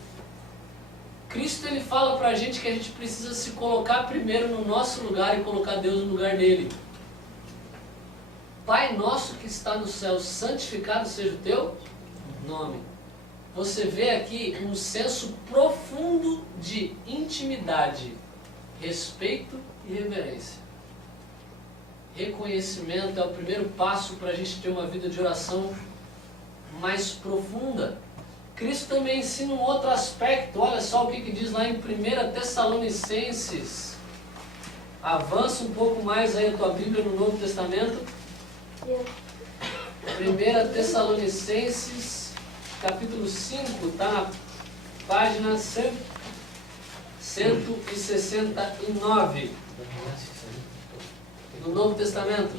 Cristo ele fala para a gente que a gente precisa se colocar primeiro no nosso lugar e colocar Deus no lugar dele. Pai nosso que está no céu, santificado seja o teu nome. Você vê aqui um senso profundo de intimidade, respeito e reverência. Reconhecimento é o primeiro passo para a gente ter uma vida de oração mais profunda. Cristo também ensina um outro aspecto. Olha só o que diz lá em 1 Tessalonicenses. Avança um pouco mais aí a tua Bíblia no Novo Testamento. 1 Tessalonicenses, capítulo 5, está na página 169 do Novo Testamento.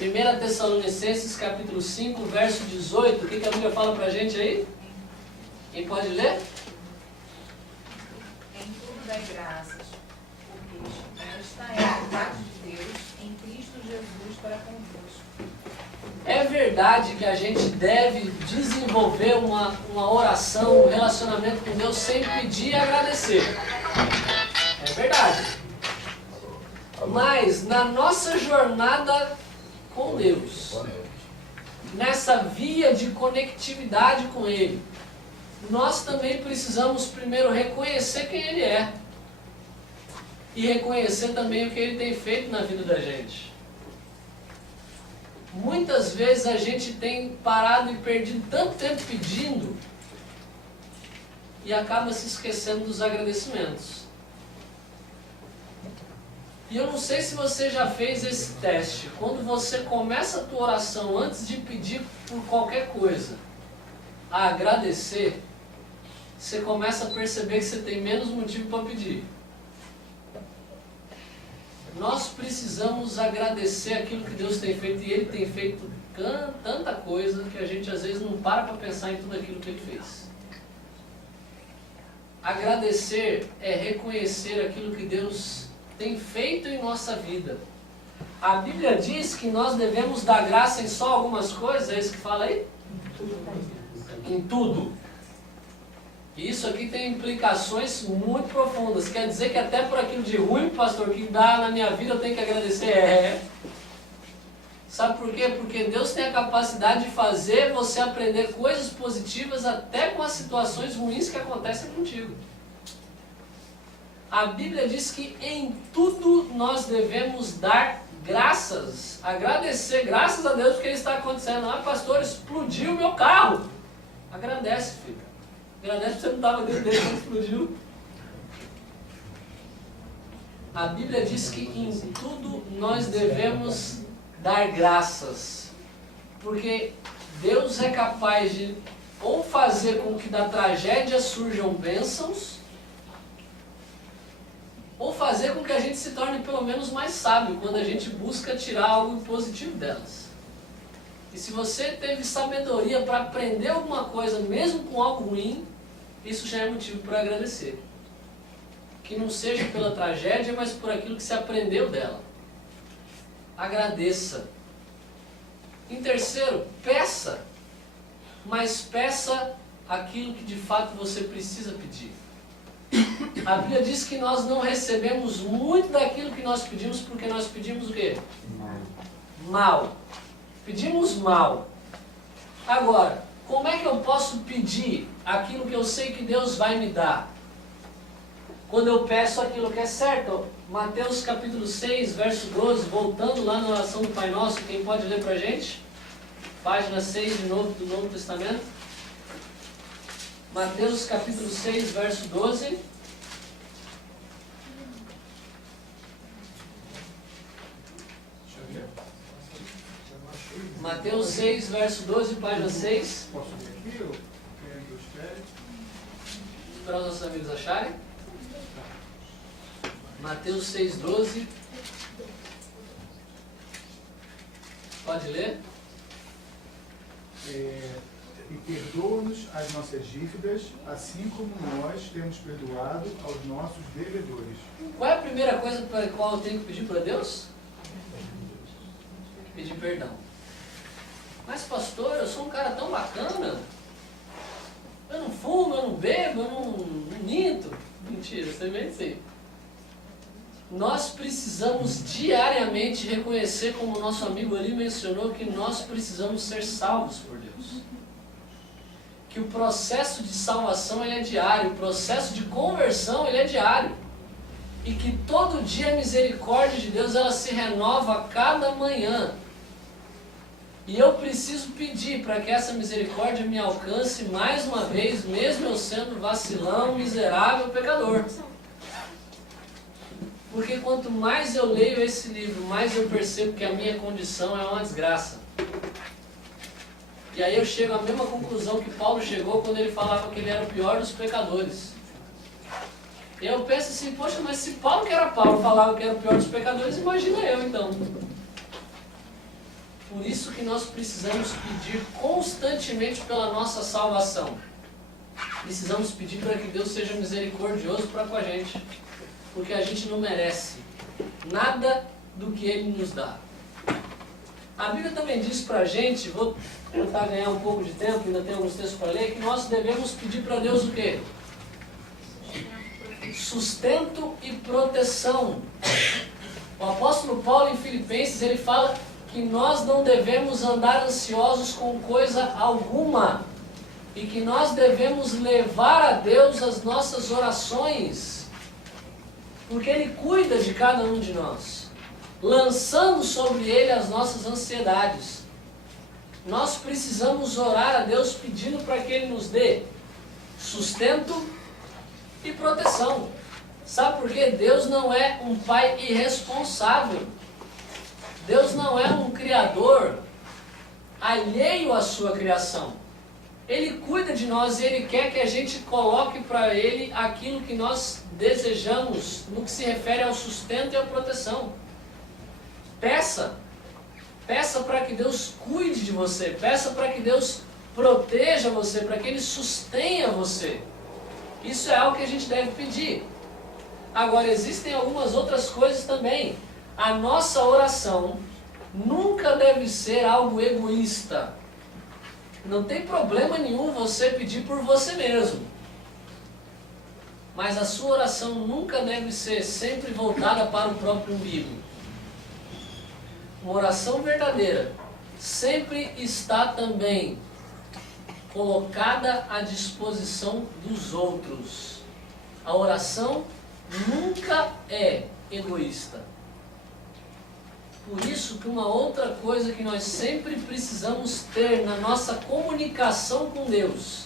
1 Tessalonicenses, capítulo 5, verso 18. O que a Bíblia fala para a gente aí? Quem pode ler? Em tudo dai graças, porque esta é a vontade de Deus em Cristo Jesus para convosco. É verdade que a gente deve desenvolver uma oração, um relacionamento com Deus sem pedir e agradecer. É verdade. Mas na nossa jornada com Deus, nessa via de conectividade com Ele, nós também precisamos primeiro reconhecer quem Ele é e reconhecer também o que Ele tem feito na vida da gente. Muitas vezes a gente tem parado e perdido tanto tempo pedindo e acaba se esquecendo dos agradecimentos. E eu não sei se você já fez esse teste. Quando você começa a tua oração antes de pedir por qualquer coisa, a agradecer, você começa a perceber que você tem menos motivo para pedir. Nós precisamos agradecer aquilo que Deus tem feito, e Ele tem feito tanta coisa que a gente às vezes não para pensar em tudo aquilo que Ele fez. Agradecer é reconhecer aquilo que Deus tem feito em nossa vida. A Bíblia diz que nós devemos dar graça em só algumas coisas, é isso que fala aí? Em tudo. E isso aqui tem implicações muito profundas. Quer dizer que até por aquilo de ruim, pastor, que dá na minha vida eu tenho que agradecer. Sabe por quê? Porque Deus tem a capacidade de fazer você aprender coisas positivas até com as situações ruins que acontecem contigo. A Bíblia diz que em tudo nós devemos dar graças, agradecer, graças a Deus porque isso está acontecendo. Ah, pastor, explodiu o meu carro. Agradece, filho. Agradece porque você não estava dentro dele quando explodiu. A Bíblia diz que em tudo nós devemos dar graças, porque Deus é capaz de ou fazer com que da tragédia surjam bênçãos, ou fazer com que a gente se torne pelo menos mais sábio quando a gente busca tirar algo positivo delas. E se você teve sabedoria para aprender alguma coisa, mesmo com algo ruim, isso já é motivo para agradecer. que não seja pela tragédia, mas por aquilo que se aprendeu dela. Agradeça. Em terceiro, peça. Mas peça aquilo que de fato você precisa pedir. A Bíblia diz que nós não recebemos muito daquilo que nós pedimos porque nós pedimos o quê? Mal. Pedimos mal. Agora, como é que eu posso pedir aquilo que eu sei que Deus vai me dar? Quando eu peço aquilo que é certo. Mateus capítulo 6, verso 12, voltando lá na oração do Pai Nosso, quem pode ler pra gente? Página 6 de novo do Novo Testamento. Mateus capítulo 6, verso 12. Deixa eu ver. Mateus 6, verso 12, página 6. Posso ler aqui? Ou querem que eu espere? Para os nossos amigos acharem. Mateus 6, 12. Pode ler? E perdoa-nos as nossas dívidas, assim como nós temos perdoado aos nossos devedores. Qual é a primeira coisa para a qual eu tenho que pedir para Deus? Pedir perdão. Mas pastor, eu sou um cara tão bacana. Eu não fumo, eu não bebo, eu não minto. Mentira, você mente sim. Nós precisamos diariamente reconhecer, como o nosso amigo ali mencionou, que nós precisamos ser salvos por Deus. Que o processo de salvação ele é diário, o processo de conversão ele é diário. E que todo dia a misericórdia de Deus ela se renova a cada manhã. E eu preciso pedir para que essa misericórdia me alcance mais uma vez, mesmo eu sendo vacilão, miserável, pecador. Porque quanto mais eu leio esse livro, mais eu percebo que a minha condição é uma desgraça. E aí eu chego à mesma conclusão que Paulo chegou quando ele falava que ele era o pior dos pecadores. E eu penso assim, poxa, mas se Paulo, que era Paulo, falava que era o pior dos pecadores, imagina eu então. Por isso que nós precisamos pedir constantemente pela nossa salvação. Precisamos pedir para que Deus seja misericordioso para com a gente. Porque a gente não merece nada do que Ele nos dá. A Bíblia também diz para a gente, vou tentar ganhar um pouco de tempo, ainda tem alguns textos para ler, que nós devemos pedir para Deus o quê? Sustento e proteção. O apóstolo Paulo em Filipenses, ele fala que nós não devemos andar ansiosos com coisa alguma. E que nós devemos levar a Deus as nossas orações. Porque Ele cuida de cada um de nós, lançando sobre Ele as nossas ansiedades. Nós precisamos orar a Deus pedindo para que Ele nos dê sustento e proteção. Sabe por quê? Deus não é um pai irresponsável. Deus não é um criador alheio à sua criação. Ele cuida de nós e Ele quer que a gente coloque para Ele aquilo que nós desejamos no que se refere ao sustento e à proteção. Peça. Peça para que Deus cuide de você. Peça para que Deus proteja você, para que Ele sustenha você. Isso é algo que a gente deve pedir. Agora, existem algumas outras coisas também. A nossa oração nunca deve ser algo egoísta. Não tem problema nenhum você pedir por você mesmo. Mas a sua oração nunca deve ser sempre voltada para o próprio umbigo. Uma oração verdadeira sempre está também colocada à disposição dos outros. A oração nunca é egoísta. Por isso que uma outra coisa que nós sempre precisamos ter na nossa comunicação com Deus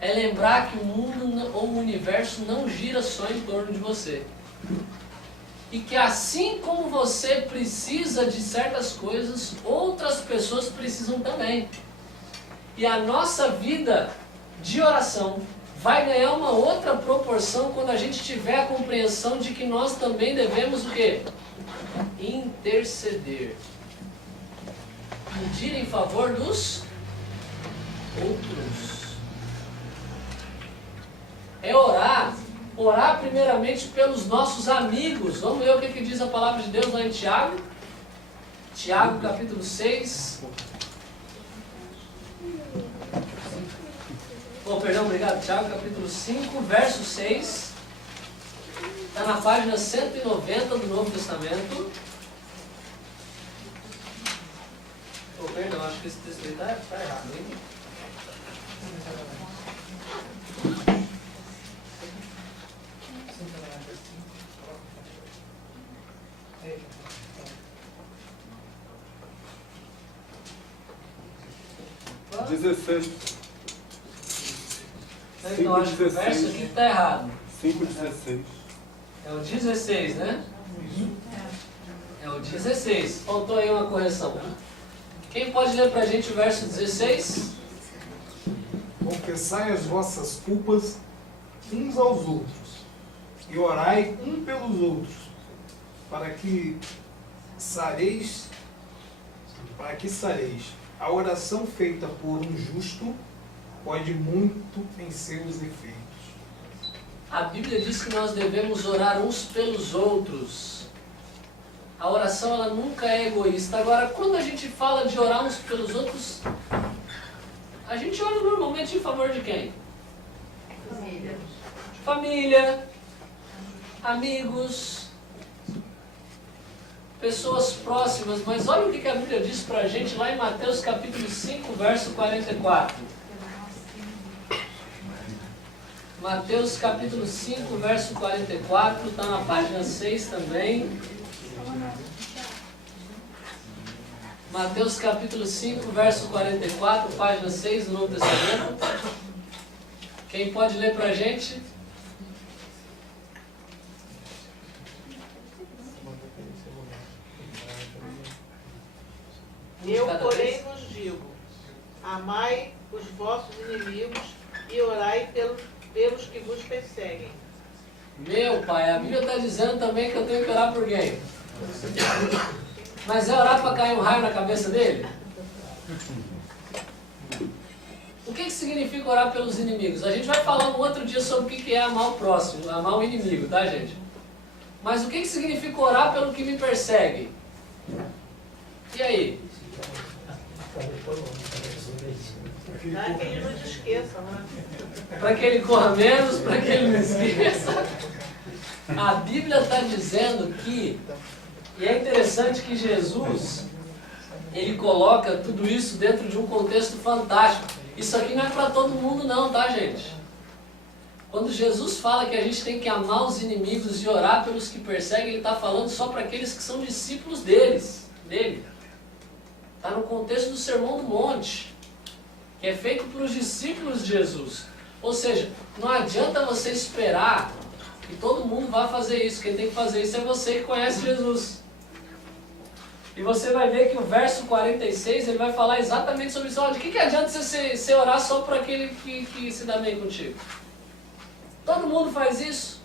é lembrar que o mundo ou o universo não gira só em torno de você. E que assim como você precisa de certas coisas, outras pessoas precisam também. E a nossa vida de oração vai ganhar uma outra proporção quando a gente tiver a compreensão de que nós também devemos o quê? Interceder. Pedir em favor dos outros. É orar orar primeiramente pelos nossos amigos. Vamos ver o que diz a palavra de Deus lá em Tiago. Tiago, capítulo 6. Oh, perdão, obrigado. Tiago, capítulo 5, verso 6. Está na página 190 do Novo Testamento. Oh, perdão, acho que esse texto está errado, hein? Então, acho que o verso aqui está errado. 5,16. É o 16, né? É o 16. Faltou aí uma correção. Quem pode ler pra gente o verso 16? Confessai as vossas culpas uns aos outros, e orai um pelos outros, para que sareis. A oração feita por um justo pode muito em seus efeitos. A Bíblia diz que nós devemos orar uns pelos outros. A oração, ela nunca é egoísta. Agora, quando a gente fala de orar uns pelos outros, a gente ora normalmente em favor de quem? Família, amigos, pessoas próximas. Mas olha o que a Bíblia diz pra gente lá em Mateus capítulo 5, verso 44. Mateus capítulo 5, verso 44, está na página 6 também. Mateus capítulo 5, verso 44, página 6 do Novo Testamento. Quem pode ler para a gente? Eu, porém, vos digo, amai os vossos inimigos e orai pelos que vos perseguem. Meu pai, a Bíblia está dizendo também que eu tenho que orar por quem? Mas é orar para cair um raio na cabeça dele? O que significa orar pelos inimigos? A gente vai falar um outro dia sobre o que é amar o próximo, amar o inimigo, tá, gente? Mas o que significa orar pelo que me persegue? E aí? Para que ele não te esqueça, né? Para que ele corra menos, para que ele não esqueça. A Bíblia está dizendo que, e é interessante que Jesus, ele coloca tudo isso dentro de um contexto fantástico. Isso aqui não é para todo mundo não, tá, gente? Quando Jesus fala que a gente tem que amar os inimigos e orar pelos que perseguem, ele está falando só para aqueles que são discípulos dele. Está no contexto do Sermão do Monte, que é feito para os discípulos de Jesus. Ou seja, não adianta você esperar que todo mundo vá fazer isso. Quem tem que fazer isso é você que conhece Jesus. E você vai ver que o verso 46, ele vai falar exatamente sobre isso. Olha, de que adianta você orar só para aquele que se dá bem contigo? Todo mundo faz isso.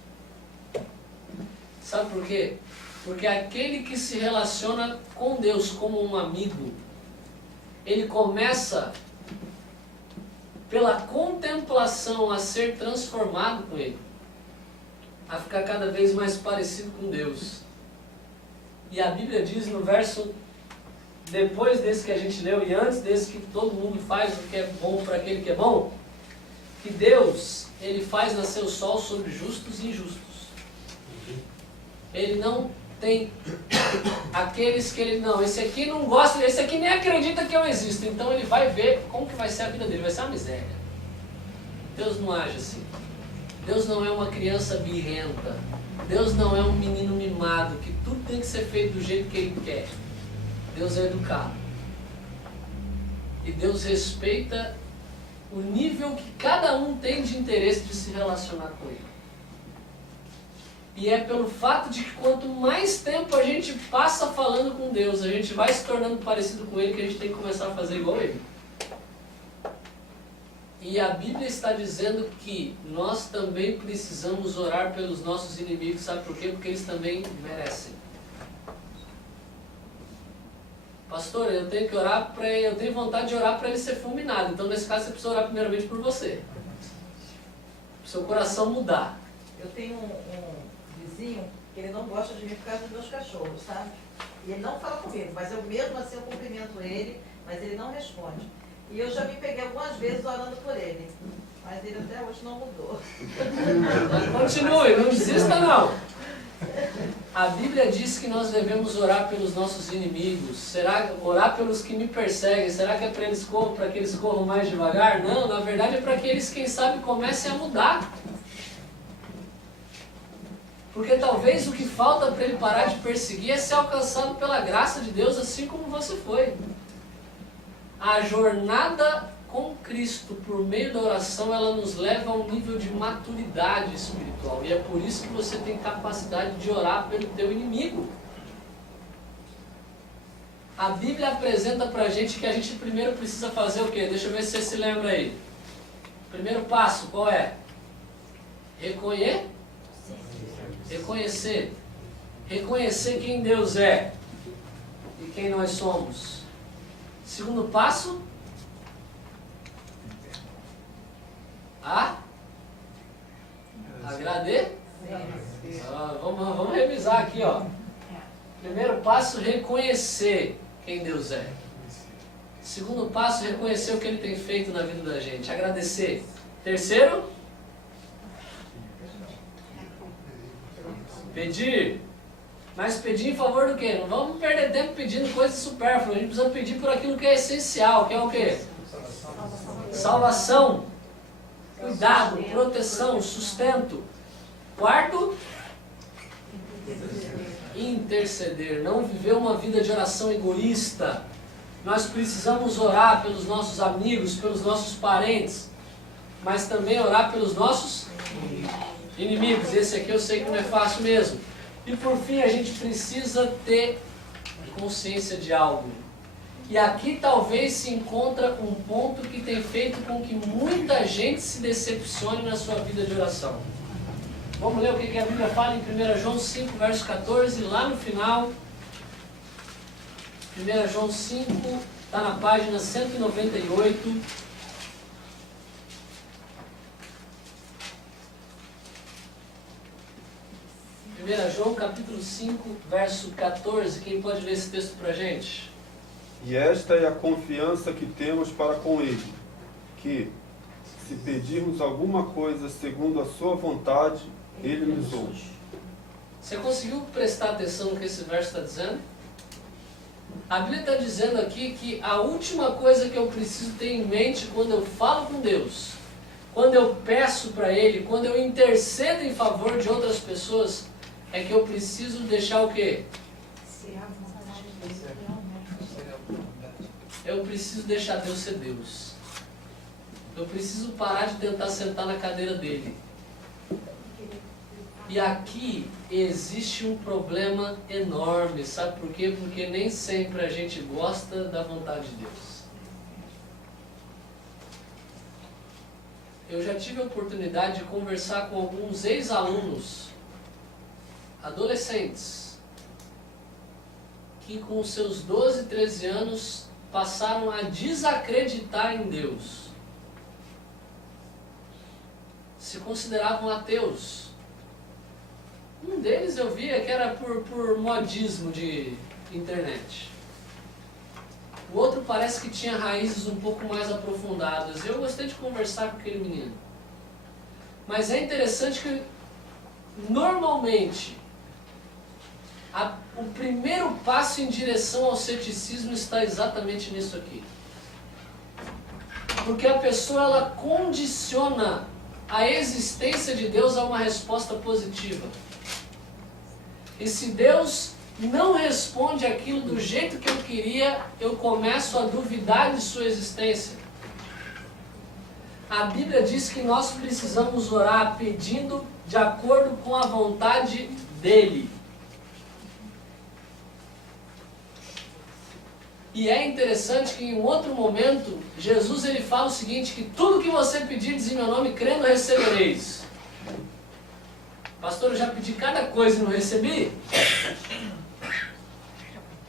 Sabe por quê? Porque aquele que se relaciona com Deus como um amigo, ele começa pela contemplação a ser transformado com Ele, a ficar cada vez mais parecido com Deus. E a Bíblia diz no verso, depois desse que a gente leu e antes desse que todo mundo faz o que é bom para aquele que é bom, que Deus, Ele faz nascer o sol sobre justos e injustos. Ele não tem aqueles que ele, não, esse aqui não gosta, esse aqui nem acredita que eu existo, então ele vai ver como que vai ser a vida dele, vai ser uma miséria. Deus não age assim. Deus não é uma criança birrenta. Deus não é um menino mimado, que tudo tem que ser feito do jeito que ele quer. Deus é educado. E Deus respeita o nível que cada um tem de interesse de se relacionar com Ele. E é pelo fato de que quanto mais tempo a gente passa falando com Deus, a gente vai se tornando parecido com Ele, que a gente tem que começar a fazer igual a Ele. E a Bíblia está dizendo que nós também precisamos orar pelos nossos inimigos, sabe por quê? Porque eles também merecem. Pastor, eu tenho que orar para ele, eu tenho vontade de orar para ele ser fulminado. Então, nesse caso, você precisa orar primeiramente por você. Para o seu coração mudar. Eu tenho um vizinho que ele não gosta de mim por causa dos meus cachorros, sabe? E ele não fala comigo, mas eu mesmo assim eu cumprimento ele, mas ele não responde. E eu já me peguei algumas vezes orando por ele, mas ele até hoje não mudou. Continue, não desista não. A Bíblia diz que nós devemos orar pelos nossos inimigos. Será orar pelos que me perseguem? Será que é para que eles corram mais devagar? Não, na verdade é para que eles, quem sabe, comecem a mudar. Porque talvez o que falta para ele parar de perseguir é ser alcançado pela graça de Deus, assim como você foi. A jornada com Cristo por meio da oração, ela nos leva a um nível de maturidade espiritual. E é por isso que você tem capacidade de orar pelo teu inimigo. A Bíblia apresenta pra gente que a gente primeiro precisa fazer o quê? Deixa eu ver se você se lembra aí. Primeiro passo, qual é? Reconhecer. Reconhecer quem Deus é e quem nós somos. Segundo passo, vamos revisar aqui, ó. Primeiro passo, reconhecer quem Deus é. Segundo passo, reconhecer o que Ele tem feito na vida da gente. Agradecer. Terceiro, pedir. Mas pedir em favor do quê? Não vamos perder tempo pedindo coisas supérfluas. A gente precisa pedir por aquilo que é essencial, que é o quê? Salvação. Cuidado, proteção, sustento. Quarto, interceder. Não viver uma vida de oração egoísta. Nós precisamos orar pelos nossos amigos, pelos nossos parentes, mas também orar pelos nossos inimigos. Esse aqui eu sei que não é fácil mesmo. E por fim, a gente precisa ter consciência de algo. E aqui talvez se encontra um ponto que tem feito com que muita gente se decepcione na sua vida de oração. Vamos ler o que a Bíblia fala em 1 João 5, verso 14, lá no final. 1 João 5, está na página 198. João capítulo 5, verso 14. Quem pode ler esse texto para a gente? E esta é a confiança que temos para com Ele, que, se pedirmos alguma coisa segundo a sua vontade, Ele nos ouve. Você conseguiu prestar atenção no que esse verso está dizendo? A Bíblia está dizendo aqui que a última coisa que eu preciso ter em mente quando eu falo com Deus, quando eu peço para Ele, quando eu intercedo em favor de outras pessoas, é que eu preciso deixar o quê? Eu preciso deixar Deus ser Deus. Eu preciso parar de tentar sentar na cadeira dele. E aqui existe um problema enorme, sabe por quê? Porque nem sempre a gente gosta da vontade de Deus. Eu já tive a oportunidade de conversar com alguns ex-alunos, adolescentes, que com seus 12, 13 anos passaram a desacreditar em Deus. Se consideravam ateus. Um deles eu via que era por modismo de internet. O outro parece que tinha raízes um pouco mais aprofundadas. Eu gostei de conversar com aquele menino. Mas é interessante que, normalmente, o primeiro passo em direção ao ceticismo está exatamente nisso aqui. Porque a pessoa, ela condiciona a existência de Deus a uma resposta positiva. E se Deus não responde aquilo do jeito que eu queria, eu começo a duvidar de sua existência. A Bíblia diz que nós precisamos orar pedindo de acordo com a vontade dEle. E é interessante que em um outro momento, Jesus ele fala o seguinte, que tudo que você pedirdes em meu nome, crendo, recebereis. Pastor, eu já pedi cada coisa e não recebi?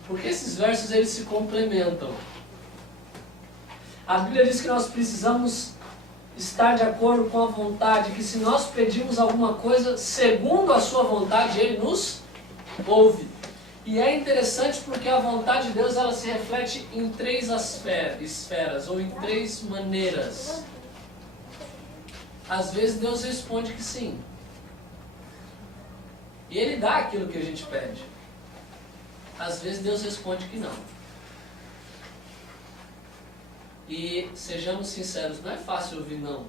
Porque esses versos eles se complementam. A Bíblia diz que nós precisamos está de acordo com a vontade, que se nós pedirmos alguma coisa segundo a sua vontade, Ele nos ouve. E é interessante porque a vontade de Deus ela se reflete em 3 esferas, ou em 3 maneiras. Às vezes Deus responde que sim. E Ele dá aquilo que a gente pede. Às vezes Deus responde que não. E sejamos sinceros, não é fácil ouvir não.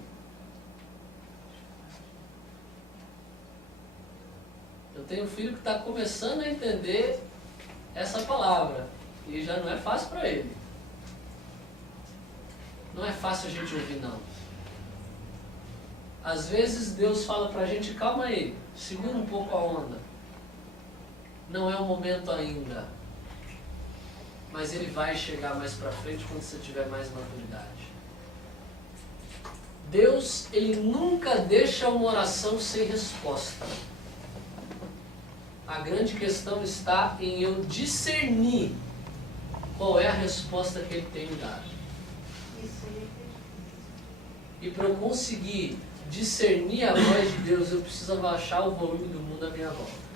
Eu tenho um filho que está começando a entender essa palavra. E já não é fácil para ele. Não é fácil a gente ouvir não. Às vezes Deus fala para a gente, calma aí, segura um pouco a onda. Não é o momento ainda. Mas ele vai chegar mais para frente quando você tiver mais maturidade. Deus, Ele nunca deixa uma oração sem resposta. A grande questão está em eu discernir qual é a resposta que Ele tem me dado. E para eu conseguir discernir a voz de Deus, eu preciso abaixar o volume do mundo à minha volta.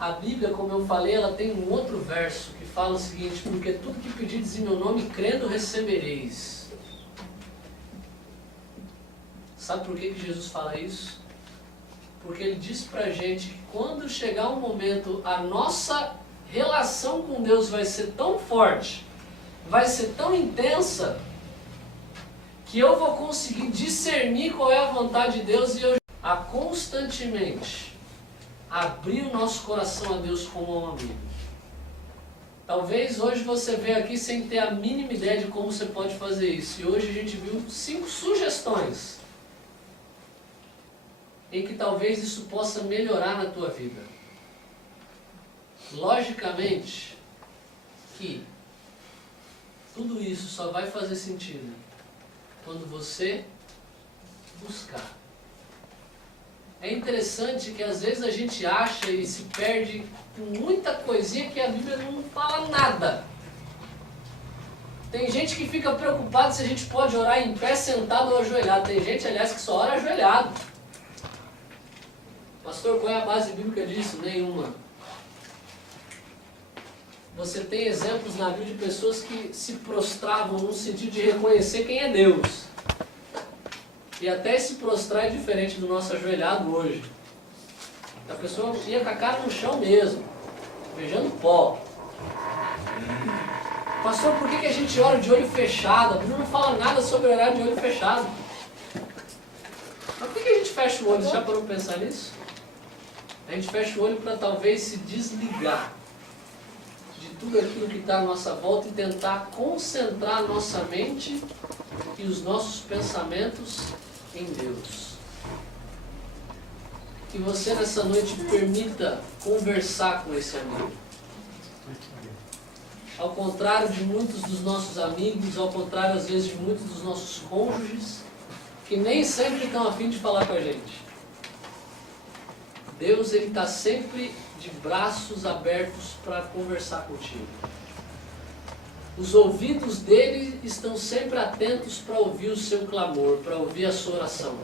A Bíblia, como eu falei, ela tem um outro verso que fala o seguinte: porque tudo que pedirdes em meu nome, crendo, recebereis. Sabe por que Jesus fala isso? Porque Ele diz pra gente que quando chegar um momento, a nossa relação com Deus vai ser tão forte, vai ser tão intensa, que eu vou conseguir discernir qual é a vontade de Deus e eu a constantemente abrir o nosso coração a Deus como um amigo. Talvez hoje você veja aqui sem ter a mínima ideia de como você pode fazer isso. E hoje a gente viu 5 sugestões em que talvez isso possa melhorar na tua vida. Logicamente que tudo isso só vai fazer sentido quando você buscar. É interessante que às vezes a gente acha e se perde com muita coisinha que a Bíblia não fala nada. Tem gente que fica preocupado se a gente pode orar em pé, sentado ou ajoelhado. Tem gente, aliás, que só ora ajoelhado. Pastor, qual é a base bíblica disso? Nenhuma. Você tem exemplos na Bíblia de pessoas que se prostravam no sentido de reconhecer quem é Deus. E até se prostrar é diferente do nosso ajoelhado hoje. A pessoa ia com a cara no chão mesmo, beijando pó. Pastor, por que a gente ora de olho fechado? A Bíblia não fala nada sobre orar de olho fechado. Mas por que a gente fecha o olho? Você já parou para pensar nisso? A gente fecha o olho para talvez se desligar de tudo aquilo que está à nossa volta e tentar concentrar a nossa mente e os nossos pensamentos em Deus. Que você nessa noite permita conversar com esse amigo. Ao contrário de muitos dos nossos amigos, ao contrário às vezes de muitos dos nossos cônjuges, que nem sempre estão a fim de falar com a gente. Deus, Ele está sempre de braços abertos para conversar contigo. Os ouvidos dele estão sempre atentos para ouvir o seu clamor, para ouvir a sua oração.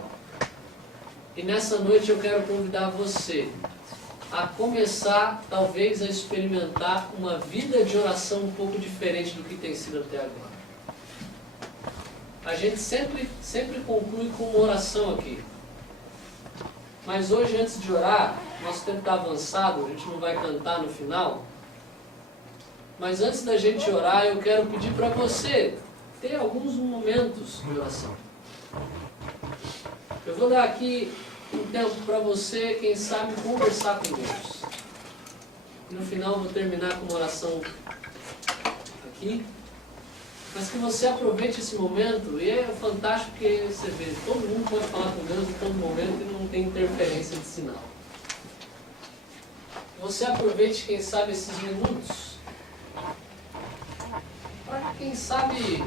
E nessa noite eu quero convidar você a começar, talvez, a experimentar uma vida de oração um pouco diferente do que tem sido até agora. A gente sempre conclui com uma oração aqui. Mas hoje, antes de orar, nosso tempo está avançado, a gente não vai cantar no final. Mas antes da gente orar, eu quero pedir para você ter alguns momentos de oração. Eu vou dar aqui um tempo para você, quem sabe, conversar com Deus. E no final eu vou terminar com uma oração aqui. Mas que você aproveite esse momento, e é fantástico porque você vê, todo mundo pode falar com Deus em todo momento e não tem interferência de sinal. Você aproveite, quem sabe, esses minutos para, quem sabe,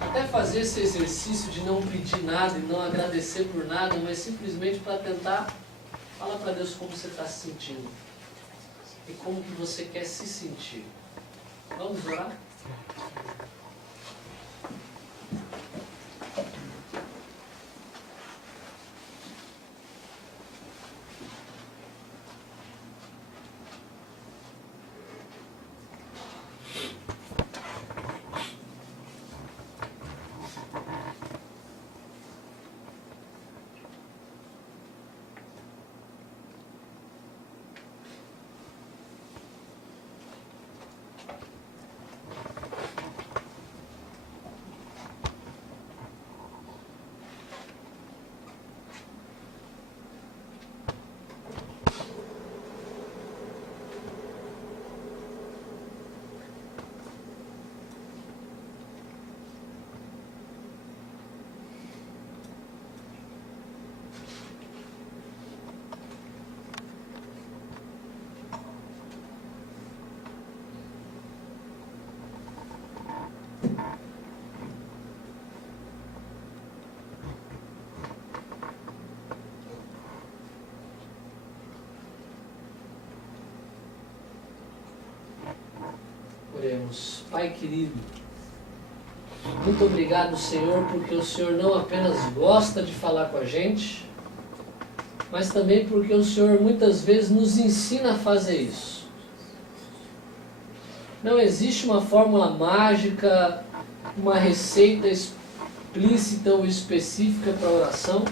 até fazer esse exercício de não pedir nada e não agradecer por nada, mas simplesmente para tentar falar para Deus como você está se sentindo e como que você quer se sentir. Vamos orar? Oremos. Pai querido, muito obrigado, Senhor, porque o Senhor não apenas gosta de falar com a gente, mas também porque o Senhor muitas vezes nos ensina a fazer isso. Não existe uma fórmula mágica, uma receita explícita ou específica para a oração.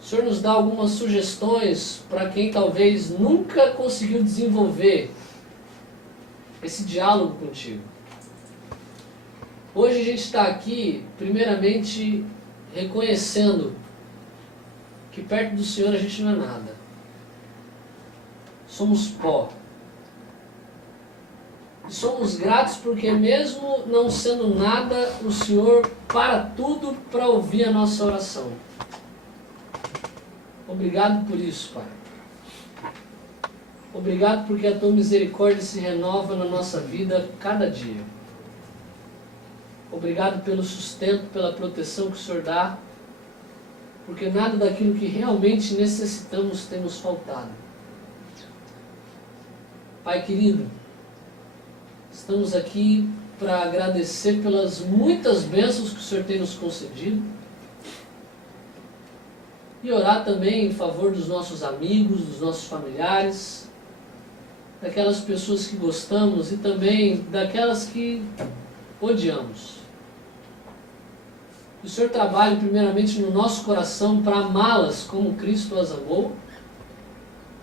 O Senhor nos dá algumas sugestões para quem talvez nunca conseguiu desenvolver esse diálogo contigo. Hoje a gente está aqui, primeiramente, reconhecendo que perto do Senhor a gente não é nada. Somos pó. E somos gratos porque mesmo não sendo nada, o Senhor para tudo para ouvir a nossa oração. Obrigado por isso, Pai. Obrigado porque a Tua misericórdia se renova na nossa vida cada dia. Obrigado pelo sustento, pela proteção que o Senhor dá, porque nada daquilo que realmente necessitamos tem nos faltado. Pai querido, estamos aqui para agradecer pelas muitas bênçãos que o Senhor tem nos concedido e orar também em favor dos nossos amigos, dos nossos familiares, daquelas pessoas que gostamos e também daquelas que odiamos. Que o Senhor trabalhe primeiramente no nosso coração para amá-las como Cristo as amou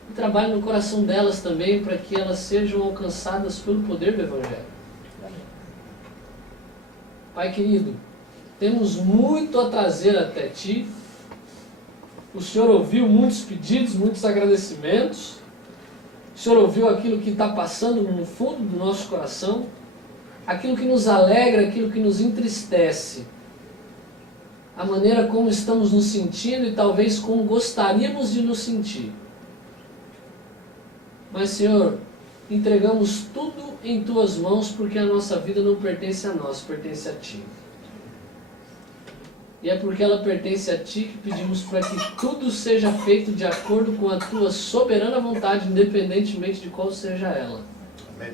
e trabalhe no coração delas também para que elas sejam alcançadas pelo poder do Evangelho. Pai querido, temos muito a trazer até Ti. O Senhor ouviu muitos pedidos, muitos agradecimentos. O Senhor ouviu aquilo que está passando no fundo do nosso coração, aquilo que nos alegra, aquilo que nos entristece, a maneira como estamos nos sentindo e talvez como gostaríamos de nos sentir. Mas, Senhor, entregamos tudo em Tuas mãos porque a nossa vida não pertence a nós, pertence a Ti. E é porque ela pertence a Ti que pedimos para que tudo seja feito de acordo com a Tua soberana vontade, independentemente de qual seja ela. Amém.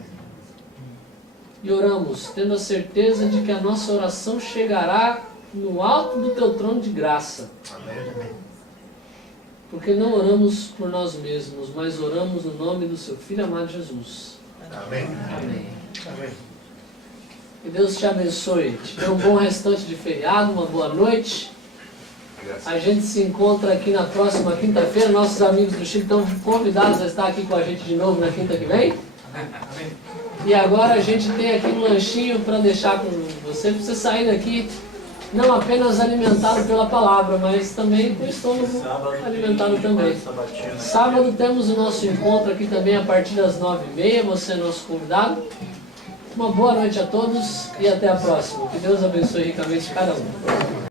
E oramos, tendo a certeza de que a nossa oração chegará no alto do Teu trono de graça. Amém. Porque não oramos por nós mesmos, mas oramos no nome do Seu Filho amado Jesus. Amém. Amém. Amém. Que Deus te abençoe. Te dê um bom restante de feriado, uma boa noite. A gente se encontra aqui na próxima quinta-feira. Nossos amigos do Chile estão convidados a estar aqui com a gente de novo na quinta que vem. E agora a gente tem aqui um lanchinho para deixar com você, para você sair daqui não apenas alimentado pela palavra, mas também com o estômago alimentado também. Sábado temos o nosso encontro aqui também a partir das 9h30. Você é nosso convidado. Uma boa noite a todos e até a próxima. Que Deus abençoe ricamente cada um.